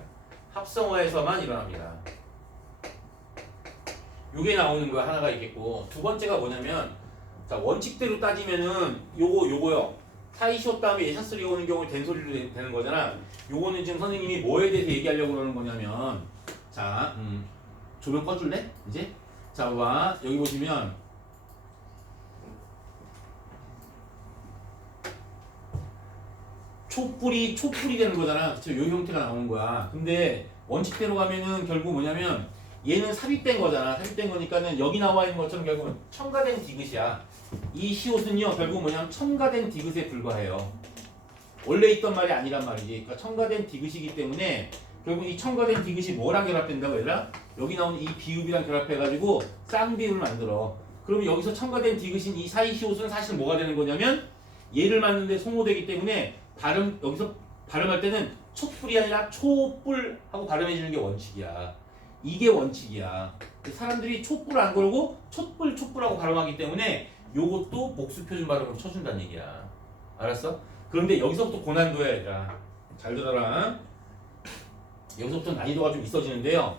합성어에서만 일어납니다. 요게 나오는 거 하나가 있겠고 두 번째가 뭐냐면 자 원칙대로 따지면은 요거요 사이 시옷 다음에 예샷3가 오는 경우에 된소리로 되는 거잖아. 요거는 지금 선생님이 뭐에 대해서 얘기하려고 그러는 거냐면 자 조명 꺼줄래? 이제? 자 봐봐 여기 보시면 촛불이 되는 거잖아. 그쵸? 요 형태가 나오는 거야. 근데 원칙대로 가면은 결국 뭐냐면 얘는 삽입된 거잖아. 삽입된 거니까는 여기 나와 있는 것처럼 결국은 첨가된 디귿이야. 이 시옷은요 결국 뭐냐면 첨가된 디귿에 불과해요. 원래 있던 말이 아니란 말이지. 그러니까 첨가된 디귿이기 때문에 결국 이 첨가된 디귿이 뭐랑 결합된다고 얘들아? 여기 나오는 이 비읍이랑 결합해가지고 쌍비읍을 만들어. 그러면 여기서 첨가된 디귿인 이 사이 시옷은 사실 뭐가 되는 거냐면 얘를 맞는데 소모되기 때문에 여기서 발음할 때는 촛불이 아니라 촛불 하고 발음해 주는 게 원칙이야. 이게 원칙이야. 사람들이 촛불 안 걸고 촛불하고 발음하기 때문에 요것도 복수표준 발음으로 쳐준다는 얘기야. 알았어? 그런데 여기서부터 고난도야 얘들아. 잘 들어라. 여기서부터 난이도가 좀 있어지는데요.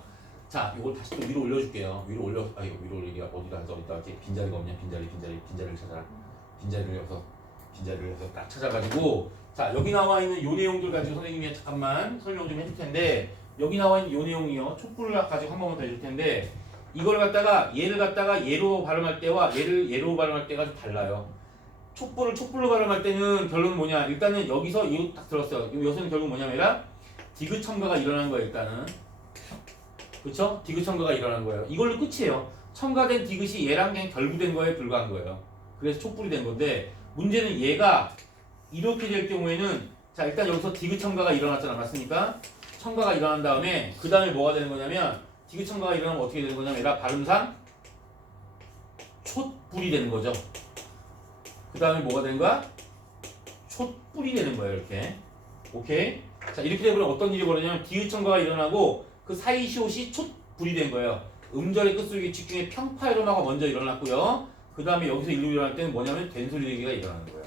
자, 이걸 다시 또 위로 올려줄게요. 위로 올리기가 어디다 해서 어디다 이렇게 빈자리가 없냐? 빈자리를 찾아라. 빈자리를 여기서 딱 찾아가지고 자 여기 나와 있는 요 내용들 가지고 선생님이 잠깐만 설명 좀 해줄 텐데 여기 나와 있는 요 내용이요. 촛불을 가지고 한 번만 더 해줄 텐데 이걸 갖다가 얘를 갖다가 얘로 발음할 때와 얘로 발음할 때가 좀 달라요. 촛불로 발음할 때는 결론은 뭐냐? 일단은 여기서 이거 딱 들었어요. 여기서는 결국 뭐냐면 디귿 첨가가 일어난 거예요. 일단은 그쵸? 디귿 첨가가 일어난 거예요. 이걸로 끝이에요. 첨가된 디귿이 얘랑 그냥 결부된 거에 불과한 거예요. 그래서 촛불이 된 건데 문제는 얘가 이렇게 될 경우에는 자 일단 여기서 디귿 첨가가 일어났잖아. 맞습니까? 첨가가 일어난 다음에 그 다음에 뭐가 되는 거냐면 디귿 첨가가 일어나면 어떻게 되는 거냐면 얘가 발음상 촛불이 되는 거죠. 그 다음에 뭐가 되는 거야? 촛불이 되는 거예요. 이렇게. 오케이? 자 이렇게 되면 어떤 일이 벌어지냐면 디귿 첨가가 일어나고 그 사이 시옷이 촛불이 된 거예요. 음절의 끝소리 규칙 중에 평파 일어나가 먼저 일어났고요. 그 다음에 여기서 일로 일어날 때는 뭐냐면 된소리 되기가 일어나는 거예요.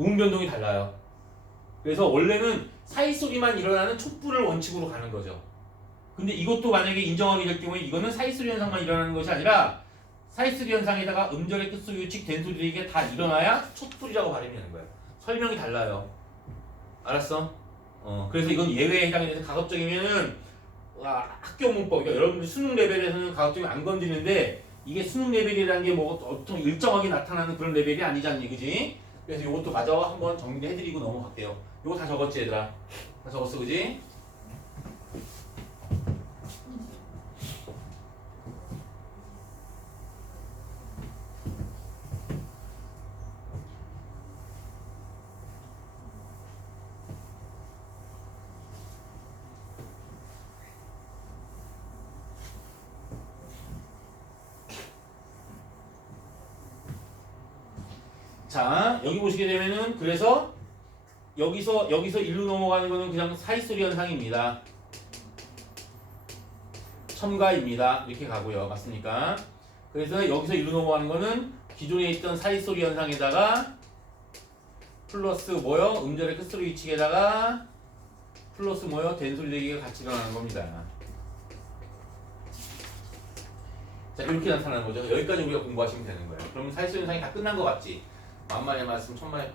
음 변동이 달라요. 그래서 원래는 사이 소리만 일어나는 촛불을 원칙으로 가는 거죠. 근데 이것도 만약에 인정하게 될 경우에 이거는 사이 소리 현상만 일어나는 것이 아니라 사이 소리 현상에다가 음절의 끝소리 규칙 된소리 되기가 다 일어나야 촛불이라고 발음이 되는 거예요. 설명이 달라요. 알았어? 그래서 이건 예외에 해당이 돼서 가급적이면은 학교 문법, 그러니까 여러분들 수능 레벨에서는 가급적이면 안 건드리는데 이게 수능 레벨이라는 게 뭐 어떤 일정하게 나타나는 그런 레벨이 아니잖니, 그지? 그래서 이것도 마저 한번 정리해드리고 넘어갈게요. 이거 다 적었지, 얘들아? 다 적었어, 그지? 자, 여기 보시게 되면은 그래서 여기서 일로 넘어가는 거는 그냥 사이소리 현상입니다. 첨가입니다. 이렇게 가고요. 맞습니까? 그래서 여기서 일로 넘어가는 거는 기존에 있던 사이소리 현상에다가 플러스 뭐요? 음절의 끝소리 규칙에다가 플러스 뭐요? 된소리 대기가 같이 일어나는 겁니다. 자, 이렇게 나타나는 거죠. 여기까지 우리가 공부하시면 되는 거예요. 그러면 사이소리 현상이 다 끝난 것 같지? 만만의 말씀 천만의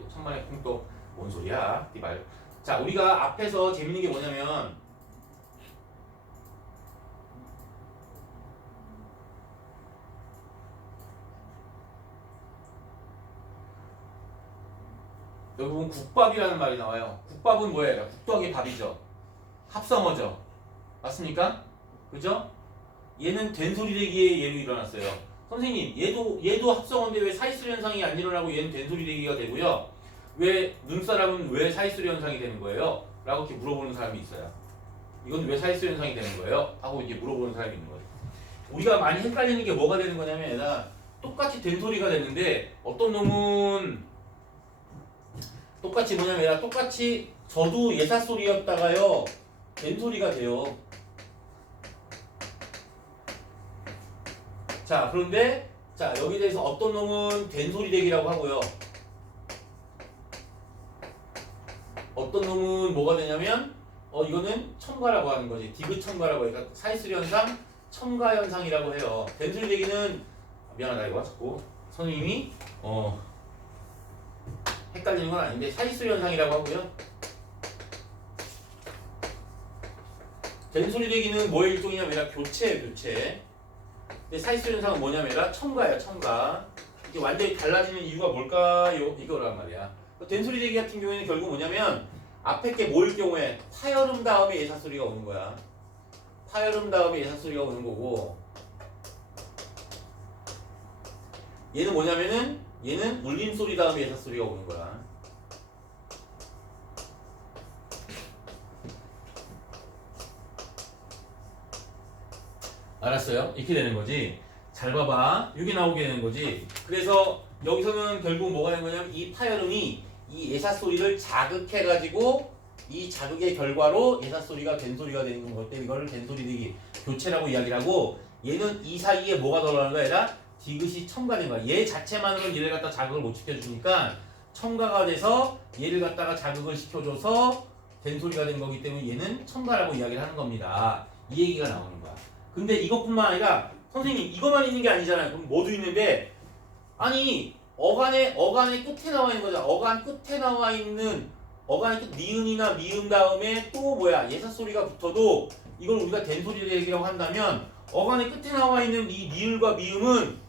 콩떡 뭔 소리야? 이 말. 자, 우리가 앞에서 재밌는 게 뭐냐면 여기 보면 국밥이라는 말이 나와요. 국밥은 뭐예요? 국 더하기 밥이죠. 합성어죠. 맞습니까? 그죠? 얘는 된소리 대기에 얘로 일어났어요. 선생님, 얘도 합성어인데 왜 사이소리 현상이 안 일어나고 얘는 된소리 대기가 되고요? 왜 눈사람은 왜 사이소리 현상이 되는 거예요? 라고 이렇게 물어보는 사람이 있어요. 이건 왜 사이소리 현상이 되는 거예요? 하고 이제 물어보는 사람이 있는 거죠. 우리가 많이 헷갈리는 게 뭐가 되는 거냐면 얘가 똑같이 된소리가 되는데 어떤 놈은 똑같이 뭐냐면 얘가 똑같이 저도 예사소리였다가요 된소리가 돼요. 자 그런데 자 여기 대해서 어떤 놈은 된소리 대기라고 하고요. 어떤 놈은 뭐가 되냐면 이거는 첨가라고 하는 거지. 디귿 첨가라고 해. 그러니까 사이스리 현상 첨가 현상이라고 해요. 된소리 대기는 미안하다 이거 자꾸 선생님이 헷갈리는 건 아닌데 사이스리 현상이라고 하고요. 된소리 대기는 뭐의 일종이냐면 교체예요, 교체. 근데 사이스리 현상은 뭐냐면 첨가예요, 첨가. 이게 완전히 달라지는 이유가 뭘까요? 이거란 말이야. 된소리 대기 같은 경우에는 결국 뭐냐면 앞에 게 뭐일 경우에 파열음 다음에 예사소리가 오는 거야. 파열음 다음에 예사소리가 오는 거고 얘는 뭐냐면은 얘는 울림소리 다음에 예사소리가 오는 거야. 알았어요? 이렇게 되는 거지. 잘 봐봐. 이게 나오게 되는 거지. 그래서 여기서는 결국 뭐가 되는 거냐면 이 파열음이 이 예사소리를 자극해가지고 이 자극의 결과로 예사소리가 된소리가 되는 것 때문에 이거를 된소리 대기 교체라고 이야기를 하고 얘는 이 사이에 뭐가 들어가는 거야? 얘라 디귿이 첨가된 거야. 얘 자체만으로는 얘를 갖다 자극을 못 시켜주니까 첨가가 돼서 얘를 갖다가 자극을 시켜줘서 된소리가 된 거기 때문에 얘는 첨가라고 이야기를 하는 겁니다. 이 얘기가 나오는 거야. 근데 이것뿐만 아니라 선생님 이것만 있는 게 아니잖아요. 그럼 뭐도 있는데 아니 어간의 끝에 나와 있는 거잖아. 어간 끝에 나와 있는 어간의 끝 니은이나 미음 다음에 또 뭐야 예사소리가 붙어도 이걸 우리가 된소리 대기라고 한다면 어간의 끝에 나와 있는 이 니을과 미음은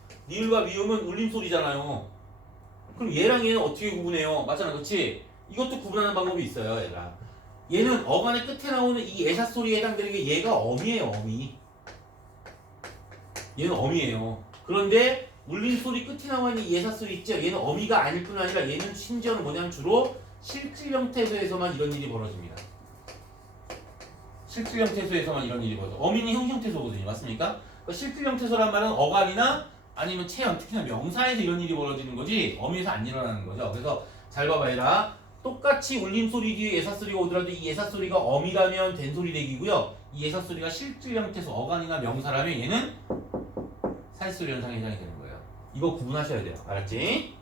울림소리잖아요. 그럼 얘랑 얘는 어떻게 구분해요? 맞잖아, 그렇지? 이것도 구분하는 방법이 있어요, 얘가. 얘는 어간의 끝에 나오는 이 예사소리에 해당되는 게 얘가 어미예요, 어미. 얘는 어미예요. 그런데 울림소리 끝에 나와 있는 이 예사소리 있죠? 얘는 어미가 아닐 뿐 아니라 얘는 심지어는 뭐냐면 주로 실질형태소에서만 이런 일이 벌어집니다. 실질형태소에서만 이런 일이 벌어져. 어미는 형형태소거든요. 맞습니까? 그러니까 실질형태소란 말은 어간이나 아니면 체형, 특히나 명사에서 이런 일이 벌어지는 거지 어미에서 안 일어나는 거죠. 그래서 잘 봐봐 얘라. 똑같이 울림소리 뒤에 예사소리가 오더라도 이 예사소리가 어미라면 된소리 대기고요. 이 예사소리가 실질형태소 어간이나 명사라면 얘는 사이소리 현상에 해당이 되는 거예요. 이거 구분하셔야 돼요. 알았지?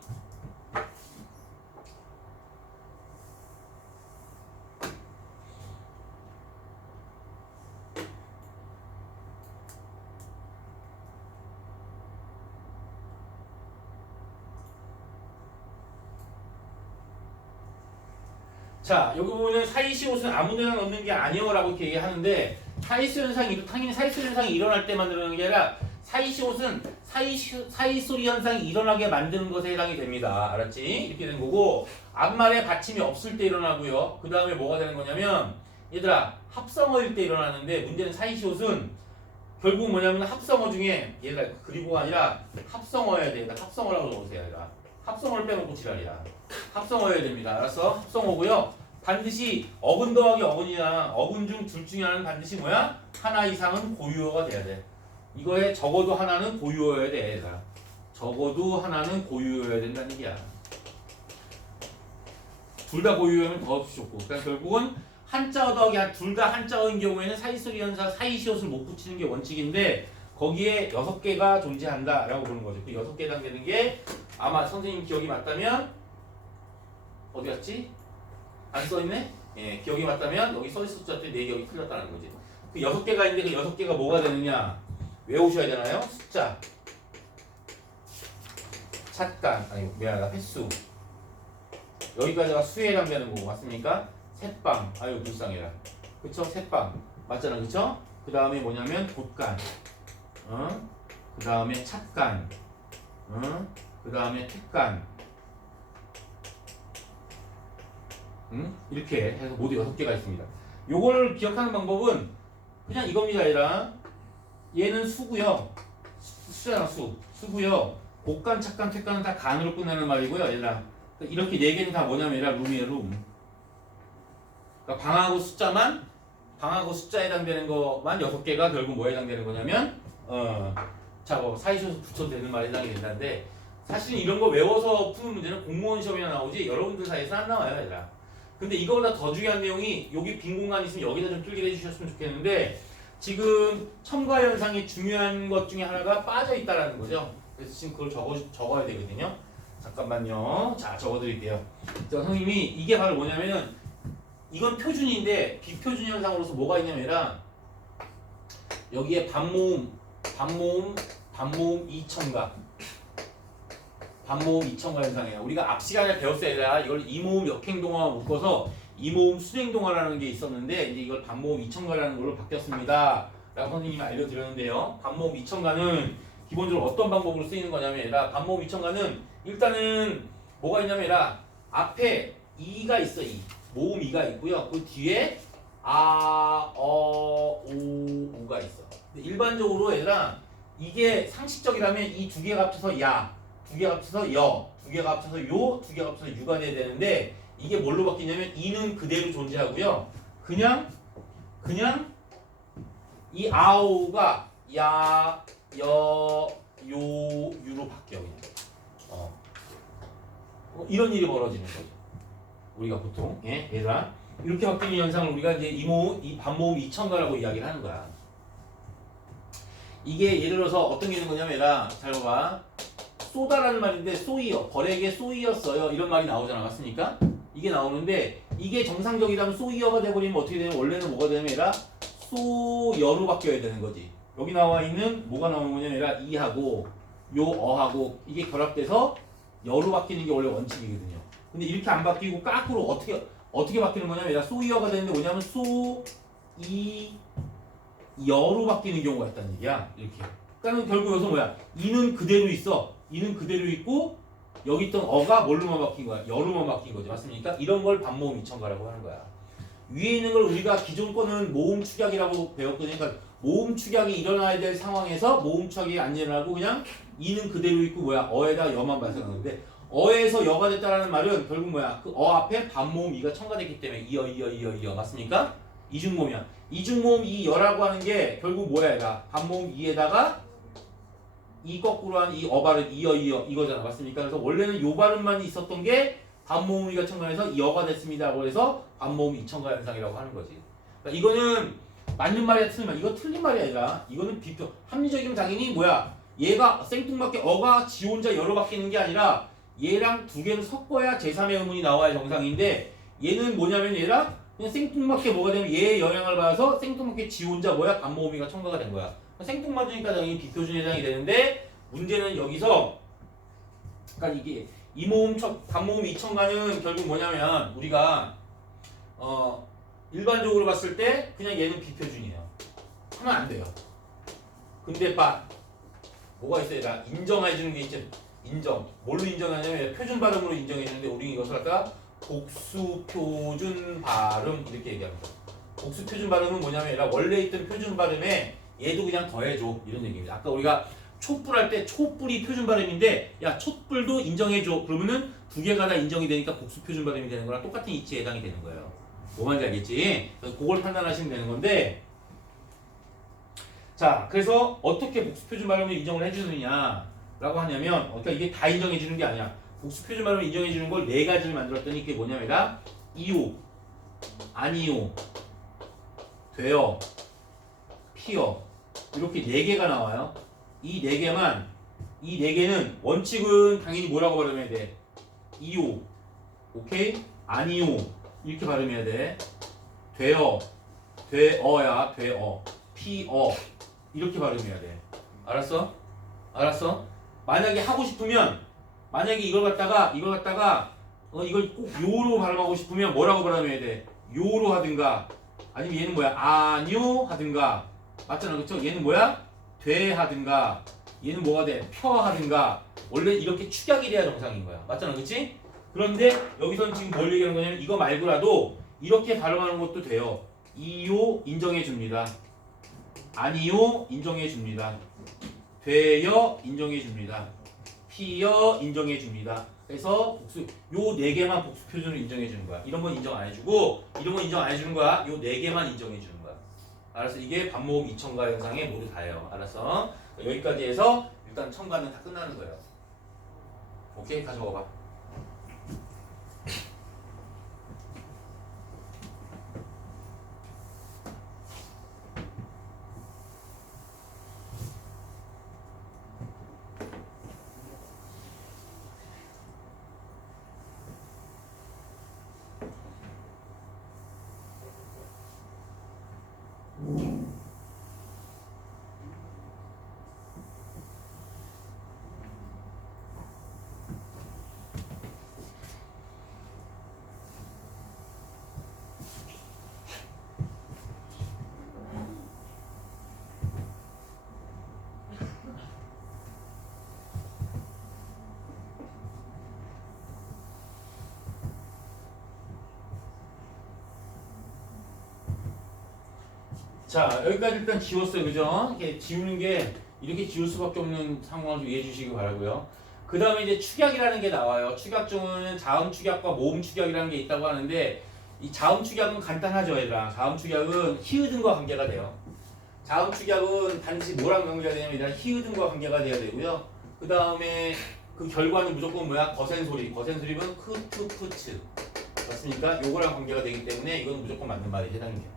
자, 여기 보면 사이시옷은 아무데나 넣는 게 아니요라고 이렇게 얘기하는데 사이소 현상이 당연히 사이소 현상이 일어날 때만 일어나는 게 아니라 사이시옷은 사이소리 현상이 일어나게 만드는 것에 해당이 됩니다. 알았지? 이렇게 되는 거고 앞말에 받침이 없을 때 일어나고요. 그 다음에 뭐가 되는 거냐면 얘들아 합성어일 때 일어나는데 문제는 사이시옷은 결국 뭐냐면 합성어 중에 얘들아 그리고가 아니라 합성어여야 돼. 합성어라고 적으세요. 얘들아. 합성어를 빼놓고 지랄이야. 합성어여야 됩니다. 알았어? 합성어고요. 반드시 어근 더하기 어근이나 어근 중 둘 중에 하나는 반드시 뭐야? 하나 이상은 고유어가 돼야 돼. 이거에 적어도 하나는 고유어여야 돼. 얘들아. 적어도 하나는 고유어여야 된다는 얘기야. 둘 다 고유어면 더없이 좋고. 그러니까 결국은 한자어 더하기 둘 다 한자어인 경우에는 사이소리 현상 사이시옷을 못 붙이는 게 원칙인데 거기에 6개가 존재한다라고 보는 거죠. 그 6개 해당되는 게 아마 선생님 기억이 맞다면 어디 갔지? 안 써있네? 예, 기억이 맞다면 여기 써있을 줄 알았더니 내 기억이 틀렸다는 거지. 그 6개가 있는데 그 6개가 뭐가 되느냐? 외우셔야 되나요? 숫자, 찻간, 아니 미안하다 횟수. 여기까지가 수에 해당되는 거고 맞습니까? 셋방, 아유 불쌍해라. 그쵸? 셋방 맞잖아, 그쵸? 그 다음에 뭐냐면 곶간, 그 다음에 찻간, 그 다음에 택간, 이렇게 해서 모두 6개가 있습니다. 요걸 기억하는 방법은 그냥 이겁니다. 얘는 수고요. 수잖아, 수고요. 곶간, 찻간, 택간은 다 간으로 끝나는 말이고요. 얘들아. 이렇게 4개는 다 뭐냐면 룸이에요, 룸. 그러니까 방하고 숫자에 해당되는 것만 6개가 결국 뭐에 해당되는 거냐면 자, 뭐 사이셔서 붙여도 되는 말에 해당이 된다는데 사실 이런 거 외워서 푸는 문제는 공무원 시험이나 나오지 여러분들 사이에서 안 나와요, 얘들아. 근데 이거보다 더 중요한 내용이 여기 빈 공간 있으면 여기다 좀 뚫게 해주셨으면 좋겠는데 지금 첨가 현상이 중요한 것 중에 하나가 빠져 있다라는 거죠. 그래서 지금 그걸 적어야 되거든요. 잠깐만요. 자, 적어드릴게요. 자, 선생님이 이게 바로 뭐냐면은 이건 표준인데 비표준 현상으로서 뭐가 있냐면은 여기에 반모음 2첨가 현상이에요. 우리가 앞 시간에 배웠어야 이걸 이모음 역행동화와 묶어서 이모음 순행동화라는 게 있었는데 이제 이걸 반모음 2첨가라는 걸로 바뀌었습니다. 라고 선생님이 알려드렸는데요. 반모음 2첨가는 기본적으로 어떤 방법으로 쓰이는 거냐면 반모음 2첨가는 일단은 뭐가 있냐면 앞에 이가 있어. 모음 이가 있고요. 그 뒤에 아, 어, 오가 있어. 근데 일반적으로 얘들아 이게 상식적이라면 이 두 개가 합쳐서 야, 두 개가 합쳐서 여, 두 개가 합쳐서 요, 두 개가 합쳐서 유가 돼야 되는데 이게 뭘로 바뀌냐면 이는 그대로 존재하고요. 그냥 이 아오가 야, 여, 요, 유로 바뀌어 그냥. 이런 일이 벌어지는 거죠. 우리가 보통 얘들아 이렇게 바뀌는 현상을 우리가 이제 이 반모음 2첨가라고 이야기를 하는 거야. 이게 예를 들어서 어떤 게 있는 거냐면 잘 봐봐. 쏘다라는 말인데 쏘이어 벌에게 쏘이었어요 이런 말이 나오잖아. 맞습니까? 이게 나오는데 이게 정상적이라면 쏘이어가 돼버리면 어떻게 되면 원래는 뭐가 되냐면 쏘여로 바뀌어야 되는 거지. 여기 나와 있는 뭐가 나오는 거냐면 이하고 요 어하고 이게 결합돼서 여로 바뀌는 게 원래 원칙이거든요. 근데 이렇게 안 바뀌고 까꾸로 어떻게 바뀌는 거냐면 쏘이어가 되는데 뭐냐면 쏘이여로 바뀌는 경우가 있다는 얘기야. 이렇게. 그러니까 결국 여기서 뭐야? 이는 그대로 있어. 이는 그대로 있고 여기 있던 어가 뭘로만 바뀐 거야? 여로만 바뀐 거죠. 맞습니까? 이런 걸 반모음 2첨가라고 하는 거야. 위에 있는 걸 우리가 기존 거는 모음 축약이라고 배웠거든요. 그러니까 모음 축약이 일어나야 될 상황에서 모음 축약이 안 일어나고 그냥 이는 그대로 있고 뭐야? 어에다 여만 발생하는데 어에서 여가 됐다라는 말은 결국 뭐야? 그 어 앞에 반모음 이가 첨가됐기 때문에 이어 맞습니까? 이중모음이야. 이중모음 이 여라고 하는 게 결국 뭐야? 얘가 반모음 이에다가 이 거꾸로 한 이 어 발음 이어 이거잖아. 맞습니까? 그래서 원래는 요 발음만 있었던 게 반모음 이가 첨가해서 여가 됐습니다. 그래서 반모음 이첨가 현상이라고 하는 거지. 그러니까 이거는 맞는 말이야 틀린 말. 이거 틀린 말이 아니라 이거는 비표. 합리적이면 당연히 뭐야? 얘가 생뚱맞게 어가 지 혼자 여로 바뀌는 게 아니라 얘랑 두 개를 섞어야 제3의 의문이 나와야 정상인데 얘는 뭐냐면 얘랑 그냥 생뚱맞게 뭐가 되면 얘의 영향을 받아서 생뚱맞게 지 혼자 뭐야? 반모음이가 첨가가 된 거야. 생뚱맞으니까 당연히 비표준 해당이 되는데 문제는 여기서 그러니까 이게 반모음 2첨가는 결국 뭐냐면 우리가 일반적으로 봤을 때 그냥 얘는 비표준이에요. 하면 안 돼요. 근데 뭐가 있어야 인정해주는 게 있지. 인정. 뭘로 인정하냐면 표준 발음으로 인정해주는데 우리 이것을 갖다가 복수 표준 발음 이렇게 얘기합니다. 복수 표준 발음은 뭐냐면 원래 있던 표준 발음에 얘도 그냥 더해줘 이런 얘기입니다. 아까 우리가 촛불 할 때 촛불이 표준 발음인데 야 촛불도 인정해줘 그러면은 두 개가 다 인정이 되니까 복수 표준 발음이 되는 거랑 똑같은 이치에 해당이 되는 거예요. 뭐 말인지 알겠지? 그래서 그걸 판단하시면 되는 건데 자 그래서 어떻게 복수 표준 발음을 인정을 해주느냐 라고 하냐면 그러니까 이게 다 인정해 주는 게 아니야. 복수 표준 발음을 인정해 주는 걸 네 가지를 만들었더니 그게 뭐냐면 이오, 아니오, 되어, 피어 이렇게 네 개가 나와요. 이 네 개는 원칙은 당연히 뭐라고 발음해야 돼? 이오, 오케이? 아니오 이렇게 발음해야 돼. 되어, 되어야 되어, 피어 이렇게 발음해야 돼. 알았어? 만약에 하고 싶으면 만약에 이걸 갖다가 이걸 꼭 요로 발음하고 싶으면 뭐라고 발음해야 돼? 요로 하든가 아니면 얘는 뭐야? 아뇨 하든가 맞잖아 그쵸? 얘는 뭐야? 돼 하든가 얘는 뭐가 돼? 펴 하든가 원래 이렇게 축약이 돼야 정상인 거야 맞잖아 그치? 그런데 여기서는 지금 뭘 얘기하는 거냐면 이거 말고라도 이렇게 발음하는 것도 돼요. 이요 인정해 줍니다. 아니요 인정해 줍니다. 되어 인정해 줍니다. 피어 인정해 줍니다. 그래서 요 네 개만 복수 표준으로 인정해 주는 거야. 이런 건 인정 안 해주고 이런 건 인정 안 해주는 거야. 요 네 개만 인정해 주는 거야. 알았어. 이게 반모음 이첨가 현상에 모두 다예요. 알았어. 여기까지 해서 일단 첨가는 다 끝나는 거예요. 오케이? 가져가 봐. 자, 여기까지 일단 지웠어요. 그죠? 이렇게 지우는 게 이렇게 지울 수밖에 없는 상황을 좀 이해해 주시기 바라고요. 그 다음에 이제 축약이라는 게 나와요. 축약 중은 자음 축약과 모음 축약이라는 게 있다고 하는데 이 자음 축약은 간단하죠, 얘들아. 자음 축약은 히읗음과 관계가 돼요. 자음 축약은 단지 뭐랑 관계가 되냐면 일단 히읗음과 관계가 돼야 되고요. 그 다음에 그 결과는 무조건 뭐야? 거센 소리. 거센 소리는 크트, 프츠. 맞습니까? 요거랑 관계가 되기 때문에 이건 무조건 맞는 말이 해당돼요.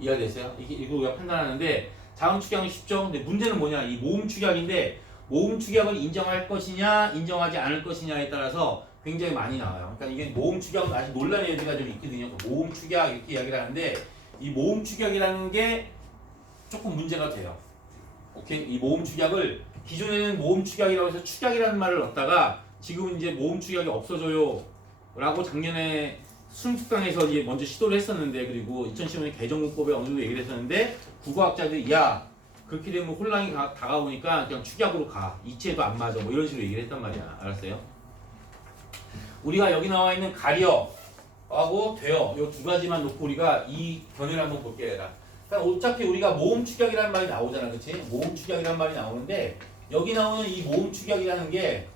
이해가 됐어요? 이거 우리가 판단하는데 자음 축약은 쉽죠? 근데 문제는 뭐냐? 이 모음 축약인데 모음 축약을 인정할 것이냐 인정하지 않을 것이냐에 따라서 굉장히 많이 나와요. 그러니까 이게 모음 축약은 아직 논란의 여지가 좀 있거든요. 모음 축약 이렇게 이야기를 하는데 이 모음 축약이라는 게 조금 문제가 돼요. 오케이? 이 모음 축약을 기존에는 모음 축약이라고 해서 축약이라는 말을 넣었다가 지금은 이제 모음 축약이 없어져요 라고 작년에 수능특강에서 이제 먼저 시도를 했었는데 그리고 2015년 개정문법에 어느 정도 얘기를 했었는데 국어학자들이 야 그렇게 되면 혼란이 다가오니까 그냥 축약으로 가 이체도 안 맞아 뭐 이런 식으로 얘기를 했단 말이야. 알았어요? 우리가 여기 나와 있는 가려하고 되어 이 두 가지만 놓고 우리가 이 견해를 한번 볼게요. 얘들아. 그러니까 어차피 우리가 모음 축약이라는 말이 나오잖아. 그치? 모음 축약이라는 말이 나오는데 여기 나오는 이 모음 축약이라는 게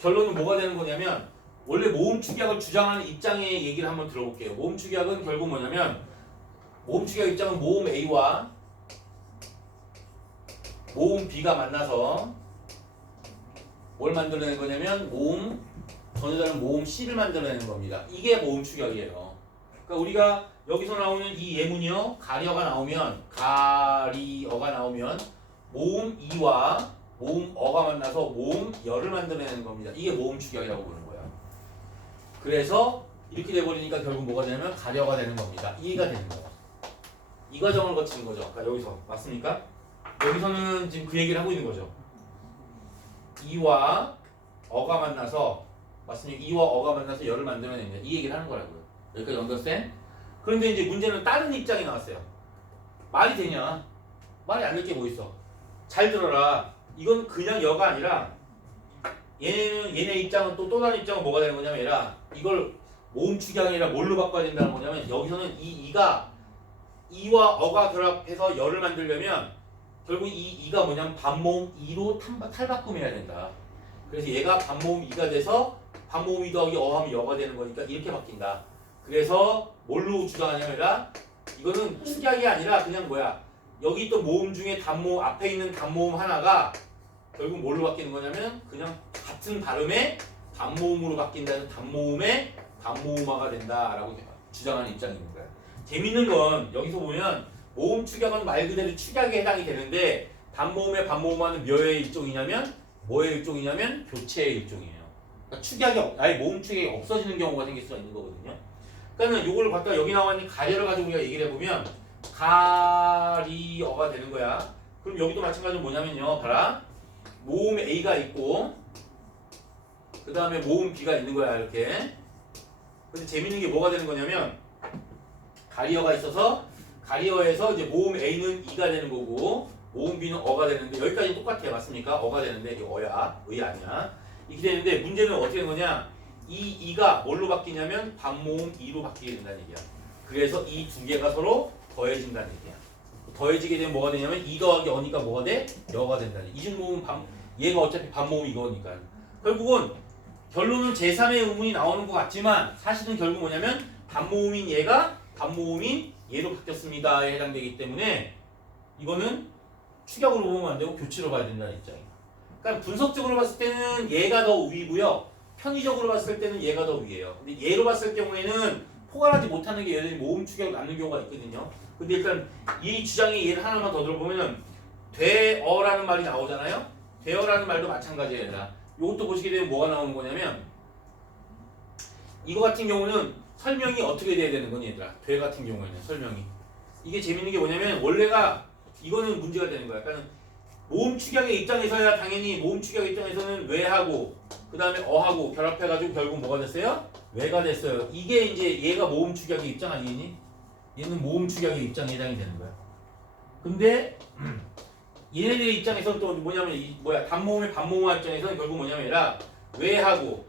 결론은 뭐가 되는 거냐면 원래 모음 축약을 주장하는 입장의 얘기를 한번 들어볼게요. 모음 축약은 결국 뭐냐면 모음 축약 입장은 모음 A와 모음 B가 만나서 뭘 만들어내는 거냐면 모음 전자는 모음 C를 만들어내는 겁니다. 이게 모음 축약이에요. 그러니까 우리가 여기서 나오는 이 예문이요. 가리어가 나오면 모음 E와 모음 어가 만나서 모음 열을 만들어내는 겁니다. 이게 모음 축약이라고 부르는 거예요. 그래서 이렇게 돼버리니까 결국 뭐가 되냐면 가려가 되는 겁니다. 이해가 되는 거예요. 이 과정을 거치는 거죠. 그러니까 여기서 맞습니까? 여기서는 지금 그 얘기를 하고 있는 거죠. 이와 어가 만나서 맞습니까? 이와 어가 만나서 열을 만들어낸다. 이 얘기를 하는 거라고요. 여기까지 언더스탠? 그런데 이제 문제는 다른 입장이 나왔어요. 말이 되냐? 말이 안 될 게 뭐 있어? 잘 들어라. 이건 그냥 여가 아니라 얘네 입장은 또 다른 입장은 뭐가 되는 거냐면 얘라 이걸 모음 축약이 아니라 뭘로 바꿔야 된다는 거냐면 여기서는 이가 이와 어가 결합해서 열을 만들려면 결국 이가 뭐냐면 반모음 2로 탈바꿈해야 된다. 그래서 얘가 반모음 2가 돼서 반모음 2 더하기 어 하면 여가 되는 거니까 이렇게 바뀐다. 그래서 뭘로 주장하냐면 이거는 축약이 아니라 그냥 뭐야 여기 있던 모음 중에 단모음 앞에 있는 단모음 하나가 결국 뭘로 바뀌는 거냐면 그냥 같은 발음의 단모음으로 바뀐다는 단모음의 단모음화가 된다라고 주장하는 입장인 거야. 재밌는 건 여기서 보면 모음 축약은 말 그대로 축약에 해당이 되는데 단모음의 반모음화는 몇의 일종이냐면 뭐의 일종이냐면 교체의 일종이에요. 그러니까 축약이 아예 모음 축약이 없어지는 경우가 생길 수가 있는 거거든요. 그러니까 요걸 갖다 여기 나와 있는 가려를 가지고 우리가 얘기를 해보면 가리어가 되는 거야. 그럼 여기도 마찬가지로 뭐냐면요. 봐라. 모음 A가 있고 그 다음에 모음 B가 있는 거야. 이렇게. 근데 재밌는 게 뭐가 되는 거냐면 가리어가 있어서 가리어에서 이제 모음 A는 E가 되는 거고 모음 B는 어가 되는데 여기까지 똑같아요. 맞습니까? 어가 되는데 이게 어야. 의 아니야. 이렇게 되는데 문제는 어떻게 되는 거냐. 이 2가 뭘로 바뀌냐면 반모음 2로 바뀌게 된다는 얘기야. 그래서 이 두 개가 서로 더해진다는 얘기야. 더해지게 되면 뭐가 되냐면 2 더하기 어니까 뭐가 돼? 여가 된다는 얘기야. 이중모음 얘가 어차피 반모음 이거니까. 결국은 결론은 제3의 의문이 나오는 것 같지만 사실은 결국 뭐냐면 반모음인 얘가 반모음인 얘로 바뀌었습니다에 해당되기 때문에 이거는 축약으로 보면 안 되고 교치로 봐야 된다는 입장이에요. 그러니까 분석적으로 봤을 때는 얘가 더 우위고요. 편의적으로 봤을 때는 얘가 더 위에요. 근데 얘로 봤을 경우에는 포괄하지 못하는 게 얘들이 모음 축약으로 남는 경우가 있거든요. 근데 일단 이 주장이 얘를 하나만 더 들어보면은 되어라는 말이 나오잖아요. 되어라는 말도 마찬가지예요. 이것도 보시게 되면 뭐가 나오는 거냐면 이거 같은 경우는 설명이 어떻게 돼야 되는 거니 얘들아. 되 같은 경우에는 설명이 이게 재밌는 게 뭐냐면 원래가 이거는 문제가 되는 거야. 그러니까 모음 축약의 입장에서야 당연히 모음 축약의 입장에서는 왜하고 그 다음에 어하고 결합해가지고 결국 뭐가 됐어요? 왜가 됐어요. 이게 이제 얘가 모음 축약의 입장 아니니? 얘는 모음 축약의 입장에 해당이 되는 거야. 근데 얘네들의 입장에서 또 뭐냐면 단모음의 반모음화 입장에서는 결국 뭐냐면 얘라 왜하고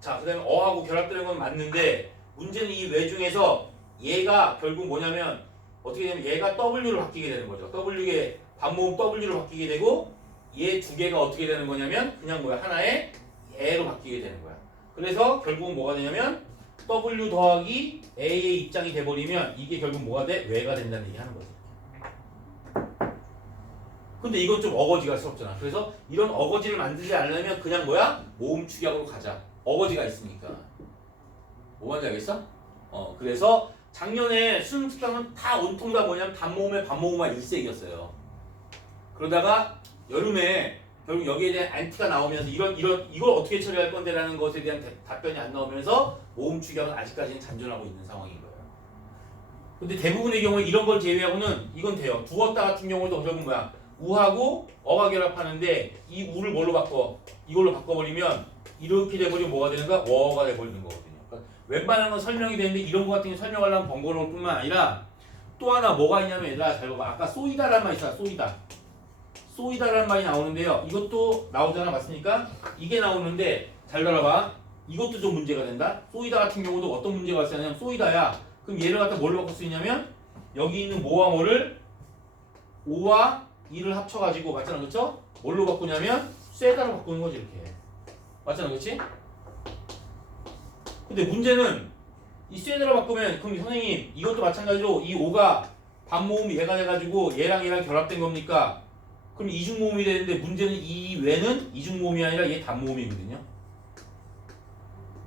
자 그 다음에 어하고 결합되는 건 맞는데 문제는 이 왜 중에서 얘가 결국 뭐냐면 어떻게 되면 얘가 W로 바뀌게 되는 거죠. W의 반모음 W로 바뀌게 되고 얘 두 개가 어떻게 되는 거냐면 그냥 하나의 A로 바뀌게 되는 거야. 그래서 결국은 뭐가 되냐면 W 더하기 A의 입장이 돼버리면 이게 결국 뭐가 돼? 왜가 된다는 얘기 하는 거지. 근데 이건 좀 어거지가 스럽잖아. 그래서 이런 어거지를 만들지 않으려면 그냥 모음 축약으로 가자. 어거지가 있으니까. 뭐 말인지 알겠어? 그래서 작년에 수능 특강은 다 온통 다 뭐냐면 단모음의 반모음화 일색이었어요. 그러다가 여름에 결국 여기에 대한 안티가 나오면서 이걸 어떻게 처리할 건데라는 것에 대한 답변이 안 나오면서 모음 축약은 아직까지는 잔존하고 있는 상황인 거예요. 근데 대부분의 경우에 이런 걸 제외하고는 이건 돼요. 두었다 같은 경우도 결국 우하고 어가 결합하는데 이 우를 뭘로 바꿔? 이걸로 바꿔버리면 이렇게 돼버리면 뭐가 되는가? 워가 돼버리는 거거든요. 그러니까 웬만한 건 설명이 되는데 이런 거 같은 게 설명하려면 번거로울 뿐만 아니라 또 하나 뭐가 있냐면 얘들아 잘 봐봐. 아까 쏘이다라는 말이 있잖아. 쏘이다라는 말이 나오는데요. 이것도 나오잖아. 맞습니까? 이게 나오는데 잘 들어봐. 이것도 좀 문제가 된다. 쏘이다 같은 경우도 어떤 문제가 발생하냐면 쏘이다야. 그럼 얘를 갖다 뭘로 바꿀 수 있냐면 여기 있는 뭐와 뭐를 5와 2를 합쳐가지고 맞잖아. 그렇죠? 뭘로 바꾸냐면 쇠다로 바꾸는 거지 이렇게. 맞잖아. 그렇지? 근데 문제는 이 쇠다로 바꾸면 그럼 선생님 이것도 마찬가지로 이 5가 반모음이 얘가 돼가지고 얘랑 결합된 겁니까? 그럼 이중모음이 되는데 문제는 이 외는 이중모음이 아니라 얘 단모음이거든요.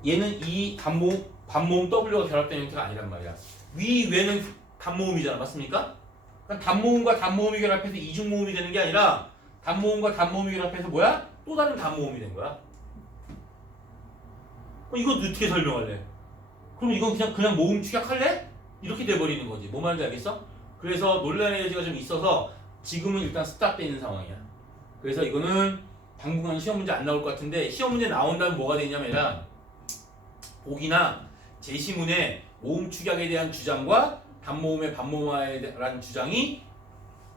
얘는 이 반모음 W가 결합된 형태가 아니란 말이야. 위 외는 단모음이잖아. 맞습니까? 그러니까 단모음과 단모음이 결합해서 이중모음이 되는 게 아니라 단모음과 단모음이 결합해서 또 다른 단모음이 된 거야. 그럼 이건 어떻게 설명할래? 그럼 이건 그냥 모음 축약할래? 이렇게 돼버리는 거지. 뭐 말인지 알겠어? 그래서 논란의 여지가 좀 있어서 지금은 일단 스탑되어 있는 상황이야. 그래서 이거는 당분간 시험 문제 안 나올 것 같은데 시험 문제 나온다면 뭐가 되냐면 보기나 제시문에 모음 축약에 대한 주장과 단모음의 반모음화에 대한 주장이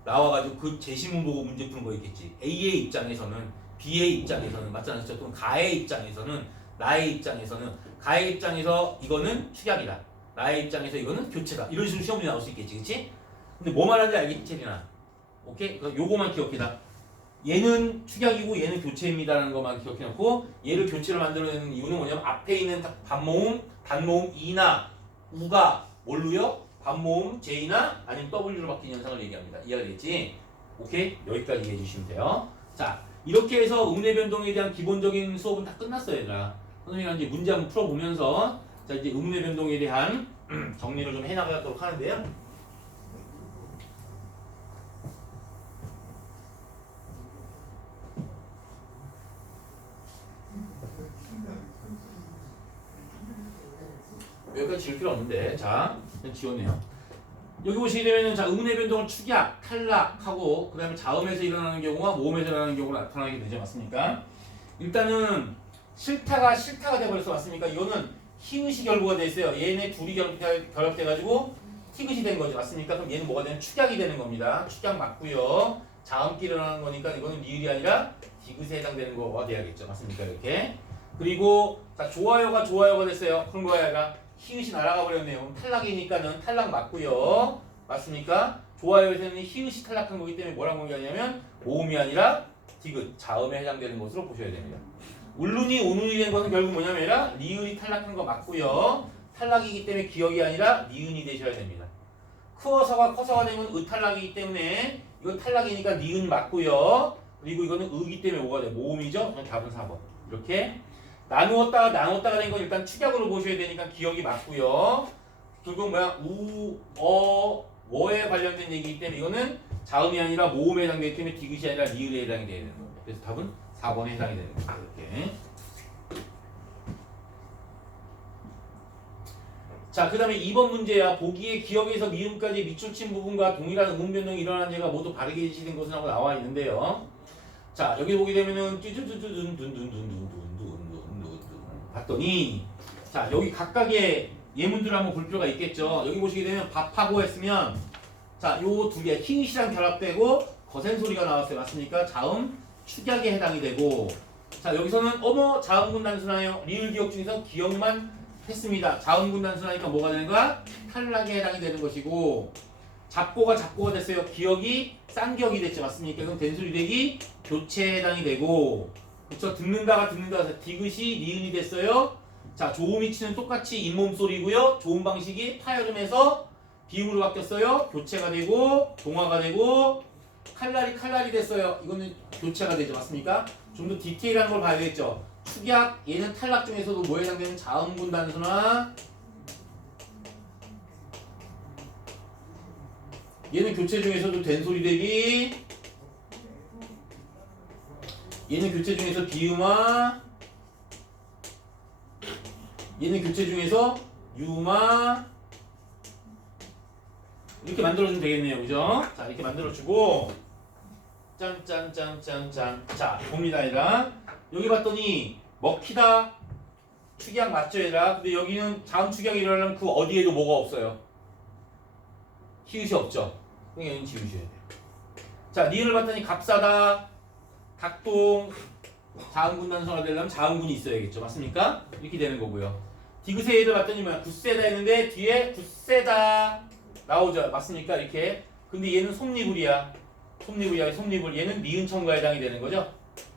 나와가지고 그 제시문 보고 문제 푸는 거 있겠지. A의 입장에서는 B의 입장에서는 맞잖아. 또는 가의 입장에서는 나의 입장에서는 가의 입장에서 이거는 축약이다. 나의 입장에서 이거는 교체다. 이런 식으로 시험 문제 나올 수 있겠지. 그치? 근데 뭐 말하는지 알겠지 체리나? 오케이? 그래서 요거만 기억해라. 얘는 축약이고 얘는 교체입니다라는 것만 기억해놓고 얘를 교체로 만들어내는 이유는 뭐냐면 앞에 있는 반모음, 단모음 E나 우가 뭘로요? 반모음 J나 아니면 W로 바뀌는 현상을 얘기합니다. 이해가 되겠지? 오케이? 여기까지 이해해 주시면 돼요. 자, 이렇게 해서 음의 변동에 대한 기본적인 수업은 다 끝났어요, 얘들아. 선생님이 이제 문제 한번 풀어보면서 자 이제 음의 변동에 대한 정리를 좀 해나가도록 하는데요. 여기까지 지울 필요 없는데 자 그냥 지웠네요. 여기 보시게 되면은 자 음의 변동을 축약, 탈락하고 그 다음에 자음에서 일어나는 경우와 모음에서 일어나는 경우가 나타나게 되죠. 맞습니까? 일단은 싫다가 돼버렸어. 맞습니까? 이거는 히읗이 결부가 돼 있어요. 얘네 둘이 결합돼가지고 티귿이 된 거죠. 맞습니까? 그럼 얘는 뭐가 되면 축약이 되는 겁니다. 축약 맞고요. 자음끼리 일어나는 거니까 이거는 리을이 아니라 디귿에 해당되는 거가 돼야겠죠. 맞습니까? 이렇게. 그리고 자 좋아요가 됐어요. 그럼 뭐야? 히읗이 날아가 버렸네요. 그럼 탈락이니까는 탈락 맞고요. 맞습니까? 좋아요에서는 히읗이 탈락한 거기 때문에 뭐라고 얘기하냐면 모음이 아니라 디귿, 자음에 해당되는 것으로 보셔야 됩니다. 울룬이 오눈이 된 것은 결국 뭐냐면 리을이 탈락한 거 맞고요. 탈락이기 때문에 기억이 아니라 니은이 되셔야 됩니다. 크어서가 커서가 되면 탈락이기 때문에 이건 탈락이니까 니은 맞고요. 그리고 이거는 의기 때문에 뭐가 돼? 모음이죠? 그럼 답은 4번. 이렇게 나누었다가 된 건 일단 축약으로 보셔야 되니까 기억이 맞고요. 그리고 뭐야? 워에 관련된 얘기이기 때문에 이거는 자음이 아니라 모음에 해당되기 때문에 디귿이 아니라 리을에 해당이 되는 거예요. 그래서 답은 4번에 해당이 되는 거예요. 이렇게. 자, 그 다음에 2번 문제야. 보기에 기억에서 미음까지 밑줄친 부분과 동일한 음운 변동이 일어난 예가 모두 바르게 일치된 것은 하고 나와 있는데요. 자, 여기 보게 되면은 봤더니 자, 여기 각각의 예문들을 한번 볼 필요가 있겠죠. 여기 보시게 되면 밥하고 했으면 자, 요 두 개 히읗이랑 결합되고 거센 소리가 나왔어요. 맞습니까? 자음 축약에 해당이 되고 자, 여기서는 어머 자음군 단순하네요. 리을 기억 중에서 기억만 했습니다. 자음군 단순하니까 뭐가 되는 거야? 탈락에 해당이 되는 것이고 잡고가 됐어요. 기억이 쌍기억이 됐죠. 맞습니까? 그럼 된소리 되기 교체에 해당이 되고 그쵸? 듣는다가 디귿이 니은이 됐어요. 자, 조음이치는 똑같이 잇몸 소리고요. 조음 방식이 파열음에서 비음으로 바뀌었어요. 교체가 되고 동화가 되고 칼날이 됐어요. 이거는 교체가 되죠. 맞습니까? 좀 더 디테일한 걸 봐야 되겠죠. 축약 얘는 탈락 중에서도 뭐에 해당되는 자음군 단순화 얘는 교체 중에서도 된소리 되기 얘는 교체 중에서 비음화 얘는 교체 중에서 유음화 이렇게 만들어주면 되겠네요. 그죠? 자, 이렇게 만들어주고 짠짠짠짠짠 자, 봅니다 얘들아. 여기 봤더니 먹히다 축약 맞죠 얘들아? 근데 여기는 자음 축약이 일어나려면 그 어디에도 뭐가 없어요? 히읗이 없죠? 그러니까 얘는 지우셔야 돼요. 자, 니은을 봤더니 값싸다 닭똥 자음군 단순화가 되려면 자음군이 있어야겠죠. 맞습니까? 이렇게 되는 거고요. 디귿의 얘를 봤더니 뭐야? 굳세다 했는데 뒤에 굳세다 나오죠. 맞습니까? 이렇게. 근데 얘는 솜니불이야. 솜니불. 얘는 니은 첨가에 해당이 되는 거죠.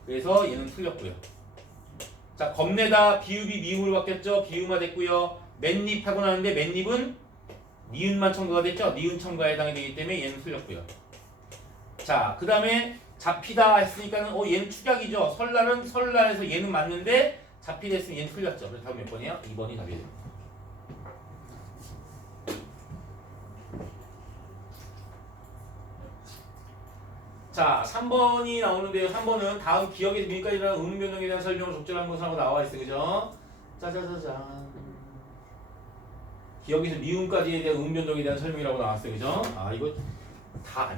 그래서 얘는 틀렸고요. 자, 겁내다 비읍이 미음으로 바뀌었죠. 비음화 됐고요. 맨입 하고 나는데 맨입은 니은만 첨가가 됐죠. 니은 첨가에 해당이 되기 때문에 얘는 틀렸고요. 자, 그 다음에 잡히다 했으니까는 얘는 축약이죠. 설날에서 얘는 맞는데 잡히다 했으면 얘는 틀렸죠. 그래서 답은 몇 번이에요? 2번이 답이 됩니다. 자, 3번이 나오는데요. 3번은 다음 기억에서 미음까지 일어나는 음운 변동에 대한 설명을 적절한 것을 하고 나와 있어요. 그죠? 짜자자잔. 기억에서 미음까지에 대한 음운 변동에 대한 설명이라고 나왔어요. 그죠? 아, 이거 다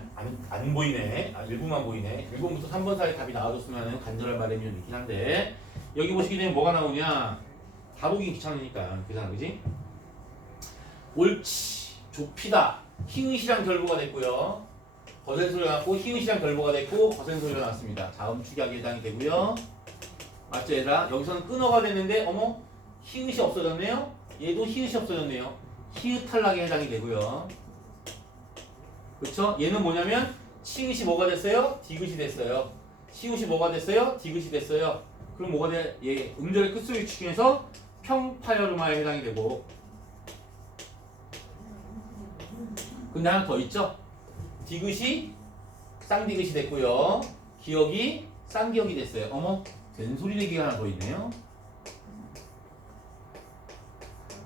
안 보이네. 일부만 보이네. 1번부터 3번 사이에 답이 나와줬으면 하는 간절한 바람이 좀 있긴 한데 여기 보시게 되면 뭐가 나오냐? 다 보기 귀찮으니까. 그잖아, 그지? 옳지. 좁히다. 히읗이랑 결부가 됐고요. 거센 소리가 났고 히읗이랑 결부가 됐고 거센 소리가 났습니다. 자음 축약에 해당이 되고요. 맞죠 얘들아? 여기서는 끊어가 됐는데 어머? 히읗이 없어졌네요? 얘도 히읗이 없어졌네요. 히읗 탈락에 해당이 되고요. 그쵸? 얘는 뭐냐면 치읓이 뭐가 됐어요? 디귿이 됐어요. 시읒이 뭐가 됐어요? 디귿이 됐어요. 그럼 뭐가 돼? 얘 음절의 끝소리 중에서 평파열음화에 해당이 되고 근데 하나 더 있죠? 디귿이 쌍디귿이 됐고요. 기억이 쌍기억이 됐어요. 어머, 된소리 내기가 하나 더 있네요.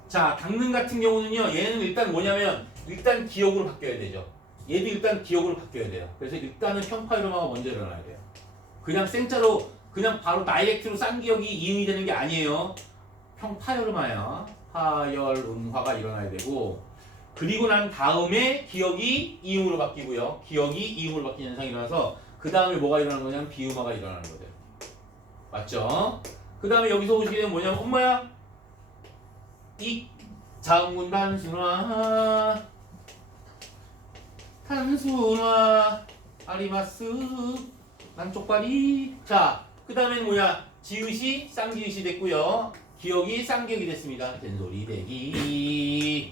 자, 닦는 같은 경우는요. 얘는 일단 뭐냐면 일단 기억으로 바뀌어야 되죠. 얘도 일단 기억으로 바뀌어야 돼요. 그래서 일단은 평파열음화가 먼저 일어나야 돼요. 그냥 생자로 그냥 바로 다이렉트로 쌍기억이 이응이 되는 게 아니에요. 평파열음화야. 파열음화가 일어나야 되고 그리고 난 다음에 기억이 이응으로 바뀌고요. 기억이 이응으로 바뀌는 현상이 일어나서 그 다음에 뭐가 일어나는 거냐면 비음화가 일어나는 거죠. 맞죠? 그 다음에 여기서 오시게 되면 뭐냐면 엄마야 이 자음군 단순화 아리마스 난 쪽발이 자 그 다음에는 뭐야 지읒이 쌍지읒이 됐고요. 기억이 쌍기억이 됐습니다. 된소리 대기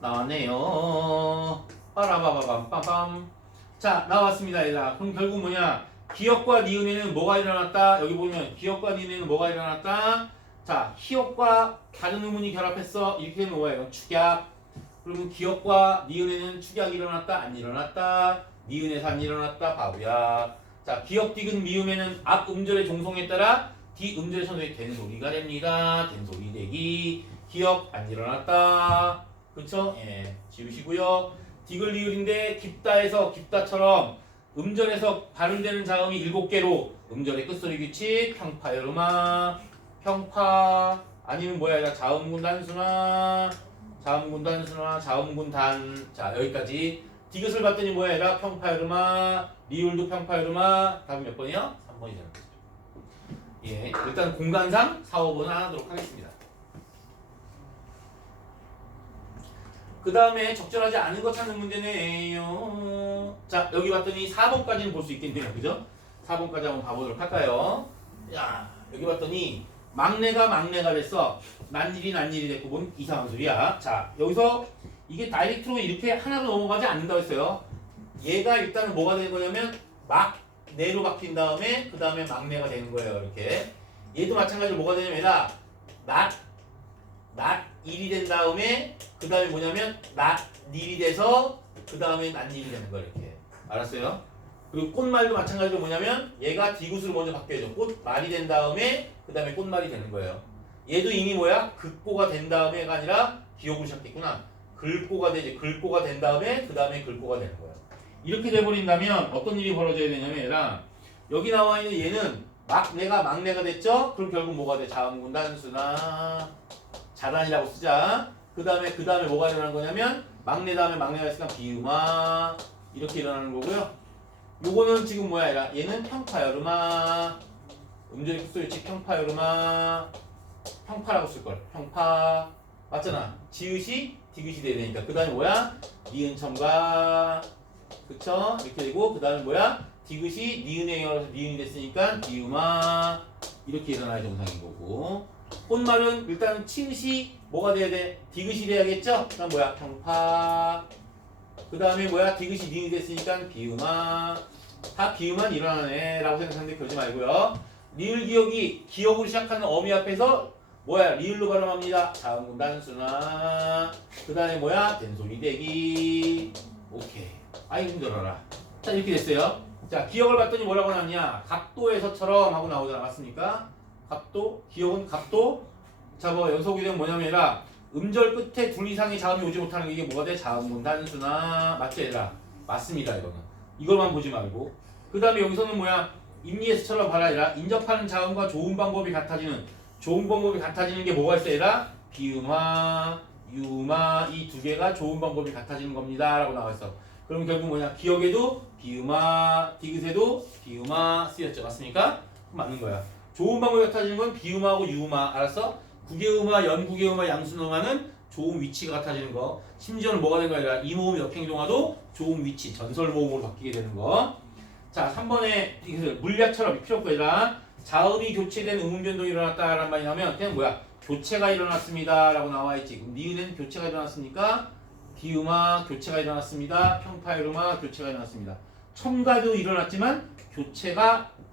나왔네요. 빠라바바밤 자 나왔습니다. 얘들아. 그럼 결국 뭐냐 기억과 니은에는 뭐가 일어났다. 여기 보면 기억과 니은에는 뭐가 일어났다. 자, 히읗과 다른 의문이 결합했어. 이렇게 되면 뭐야? 이건 축약. 그러면 기역과 니은에는 축약이 일어났다? 안 일어났다? 니은에서 안 일어났다? 바보야. 자, 기역, 디귿, 미음에는 앞 음절의 종성에 따라 뒤 음절의 선소에 된 소리가 됩니다. 된 소리 되기. 기역 안 일어났다. 그쵸? 예, 지우시고요. 디귿, 리을인데 깊다에서 깊다처럼 음절에서 발음되는 자음이 7개로 음절의 끝소리 규칙, 평파, 여름아, 평파, 아니면 뭐야, 자음군 단수나, 자음군 단수나, 자음군 단. 자, 여기까지. 디귿을 봤더니 뭐야, 얘라 평파, 여름아, 리을도 평파, 여름아. 답은 몇 번이요? 3번이잖아. 예, 일단 공간상 4, 5번은 안 하도록 하겠습니다. 그 다음에 적절하지 않은 거 찾는 문제네요. 자, 여기 봤더니 4번까지는 볼 수 있겠네요. 그죠? 4번까지 한번 봐보도록 할까요? 야, 여기 봤더니 막내가 됐어. 난일이 됐고 뭔 이상한 소리야. 자, 여기서 이게 다이렉트로 이렇게 하나로 넘어가지 않는다고 했어요. 얘가 일단은 뭐가 되는 거냐면 막내로 바뀐 다음에 그 다음에 막내가 되는 거예요. 이렇게. 얘도 마찬가지로 뭐가 되냐면 일이 된 다음에 그 다음에 뭐냐면 일이 돼서 그 다음에 난일이 되는 거예요. 이렇게. 알았어요? 그리고 꽃말도 마찬가지로 뭐냐면 얘가 디귿으로 먼저 바뀌어야죠. 꽃말이 된 다음에 그 다음에 꽃말이 되는 거예요. 얘도 이미 뭐야? 극고가 된 다음에가 아니라 기억으로 시작됐구나. 글고가 되지. 글고가 된 다음에 그 다음에 글고가 되는 거예요. 이렇게 돼버린다면 어떤 일이 벌어져야 되냐면 얘랑 여기 나와 있는 얘는 막내가 됐죠? 그럼 결국 뭐가 돼? 자음군 단수나 자단이라고 쓰자. 그 다음에 뭐가 일어나는 거냐면 막내 다음에 막내가 있으니까 비음아 이렇게 일어나는 거고요. 요거는 지금 뭐야? 얘는 평파 여름아 음절의 끝소리치 평파 여름아 평파라고 쓸걸. 평파 맞잖아. 지읒이 디귿이 돼야 되니까. 그 다음에 뭐야? 니은 첨가 그쵸? 이렇게 되고 그 다음에 뭐야? 디귿이 니은에 이어서 니은이 됐으니까 비음아 이렇게 일어나야 정상인 거고. 꽃말은 일단 치읓이 뭐가 돼야 돼? 디귿이 돼야겠죠? 그다음 뭐야? 평파. 그 다음에 뭐야? 디귿이 니은이 됐으니까 비음아. 다 비음만 일어나네 라고 생각하는데 그러지 말고요. 리을 기억이 기억으로 시작하는 어미 앞에서 뭐야? 리을로 발음합니다. 자음군 단수나 그 다음에 뭐야? 된소리 대기. 오케이. 아이 힘들어라. 자 이렇게 됐어요. 자 기억을 봤더니 뭐라고 나왔냐? 각도에서처럼 하고 나오지 않았습니까? 각도, 기억은 각도. 자 뭐 연속이 되면 뭐냐면 음절 끝에 둘 이상의 자음이 오지 못하는 게 이게 뭐가 돼? 자음군 단수나 맞죠 얘들아? 맞습니다 이거는. 이걸만 보지 말고. 그 다음에 여기서는 뭐야? 임리에서처럼 봐라. 인접하는 자음과 좋은 방법이 같아지는 게 뭐가 있어 얘들아? 비음화, 유마 이 두 개가 좋은 방법이 같아지는 겁니다 라고 나와있어. 그럼 결국 뭐냐? 기억에도 비음화, 디귿에도 비음화 쓰였죠. 맞습니까? 맞는 거야. 좋은 방법이 같아지는 건 비음화하고 유음화. 알았어? 국외음화, 연국외음화, 양순음화는 좋은 위치가 같아지는 거. 심지어는 뭐가 되는 거야? 이 모음 역행동화도 좋은 위치, 전설 모음으로 바뀌게 되는 거. 자, 3번에 물약처럼 필요 없고 얘들아. 자음이 교체된 음운 변동이 일어났다라는 말이 나오면 그냥 뭐야? 교체가 일어났습니다 라고 나와있지. 그럼 니은에는 교체가 일어났습니까? 비음화 교체가 일어났습니다. 평파유름화 교체가 일어났습니다. 첨가도 일어났지만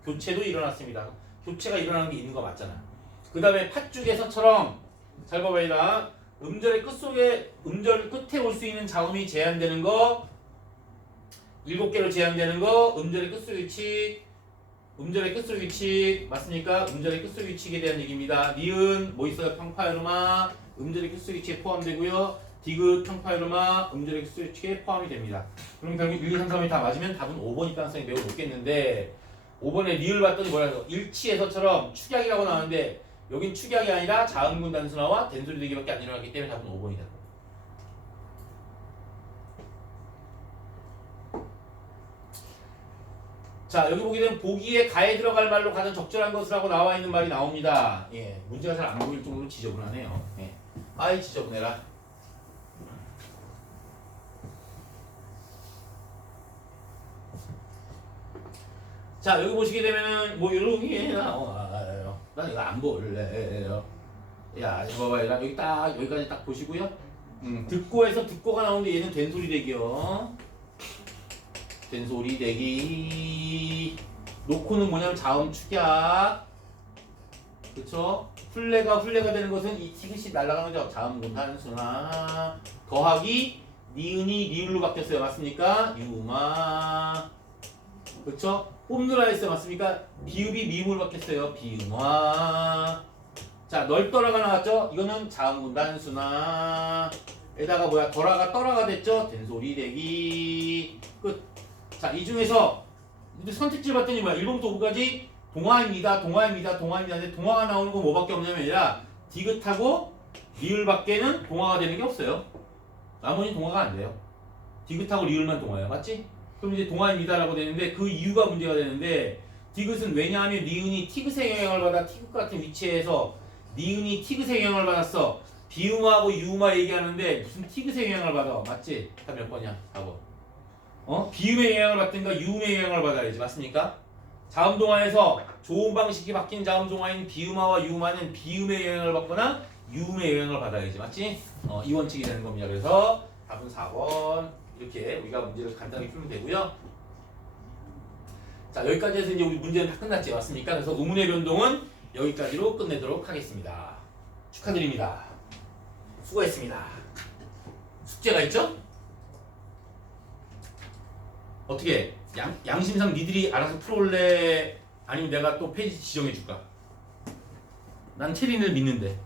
교체도 일어났습니다. 교체가 일어나는 게 있는 거 맞잖아. 그 다음에 팥죽에서처럼 잘 봐봐요. 음절의 끝속에 음절 끝에 올 수 있는 자음이 제한되는 거 7개로 제한되는 거 음절의 끝소리 규칙 맞습니까? 음절의 끝소리 규칙에 대한 얘기입니다. 니은 뭐 있어요? 평파유름화 음절의 끝소리 규칙에 포함되고요. 디귿 평파유름화 음절의 끝소리 규칙에 포함이 됩니다. 그럼 결국 1, 2, 3, 4이 다 맞으면 답은 5번일 가능성이 매우 높겠는데 5번에 리을 봤더니 뭐라 해서 일치에서처럼 축약이라고 나오는데 여긴 축약이 아니라 자음군 단순화와 된소리 되기밖에 안 일어나기 때문에 답은 5번이다. 자 여기 보게 되면 보기에 가에 들어갈 말로 가장 적절한 것을 하고 나와 있는 말이 나옵니다. 예, 문제가 잘 안 보일 정도로 지저분하네요. 예. 아이 지저분해라. 자 여기 보시게 되면은 뭐 이런 게 나와요. 난 이거 안 볼래요. 야 이거 봐봐요. 여기 딱 여기까지 딱 보시고요. 듣고에서 듣고가 나오는데 얘는 된소리 대기요. 된소리 대기. 놓고는 뭐냐면 자음 축약. 그쵸? 훈레가 되는 것은 이 티귿이 날아가는 거죠. 자음분 단수나 더하기 니은이 리을로 바뀌었어요. 맞습니까? 유마. 그렇죠? 뽐느라 했어요. 맞습니까? 비읍이 미음으로 바뀌었어요. 비음화. 자, 널떠라가 나왔죠? 이거는 자음분 단수나 에다가 뭐야? 덜아가 떠라가 됐죠? 된소리 대기. 끝. 자, 이 중에서 선택지를 봤더니 뭐야? 1번부터 5까지 동화입니다. 근데 동화가 나오는 건 뭐밖에 없냐면 아니라 디귿하고 리을밖에는 동화가 되는 게 없어요. 나머지 동화가 안 돼요. 디귿하고 리을만 동화예요. 맞지? 그럼 이제 동화입니다라고 되는데 그 이유가 문제가 되는데 디귿은 왜냐하면 니은이 티귿의 영향을 받아 티귿 같은 위치에서 니은이 티귿의 영향을 받았어. 비음하고 유음화 얘기하는데 무슨 티귿의 영향을 받아. 맞지? 다 몇 번이야? 4번. 비음의 영향을 받든가 유음의 영향을 받아야지. 맞습니까? 자음동화에서 좋은 방식이 바뀐 자음동화인 비음화와 유음화는 비음의 영향을 받거나 유음의 영향을 받아야지. 맞지? 이 원칙이 되는 겁니다. 그래서 답은 4번. 이렇게 우리가 문제를 간단하게 풀면 되고요. 자, 여기까지 해서 이제 우리 문제는 다 끝났지. 맞습니까? 그래서 의문의 변동은 여기까지로 끝내도록 하겠습니다. 축하드립니다. 수고했습니다. 숙제가 있죠? 어떻게 양심상 니들이 알아서 풀어올래? 아니면 내가 또 페이지 지정해 줄까? 난 체린을 믿는데.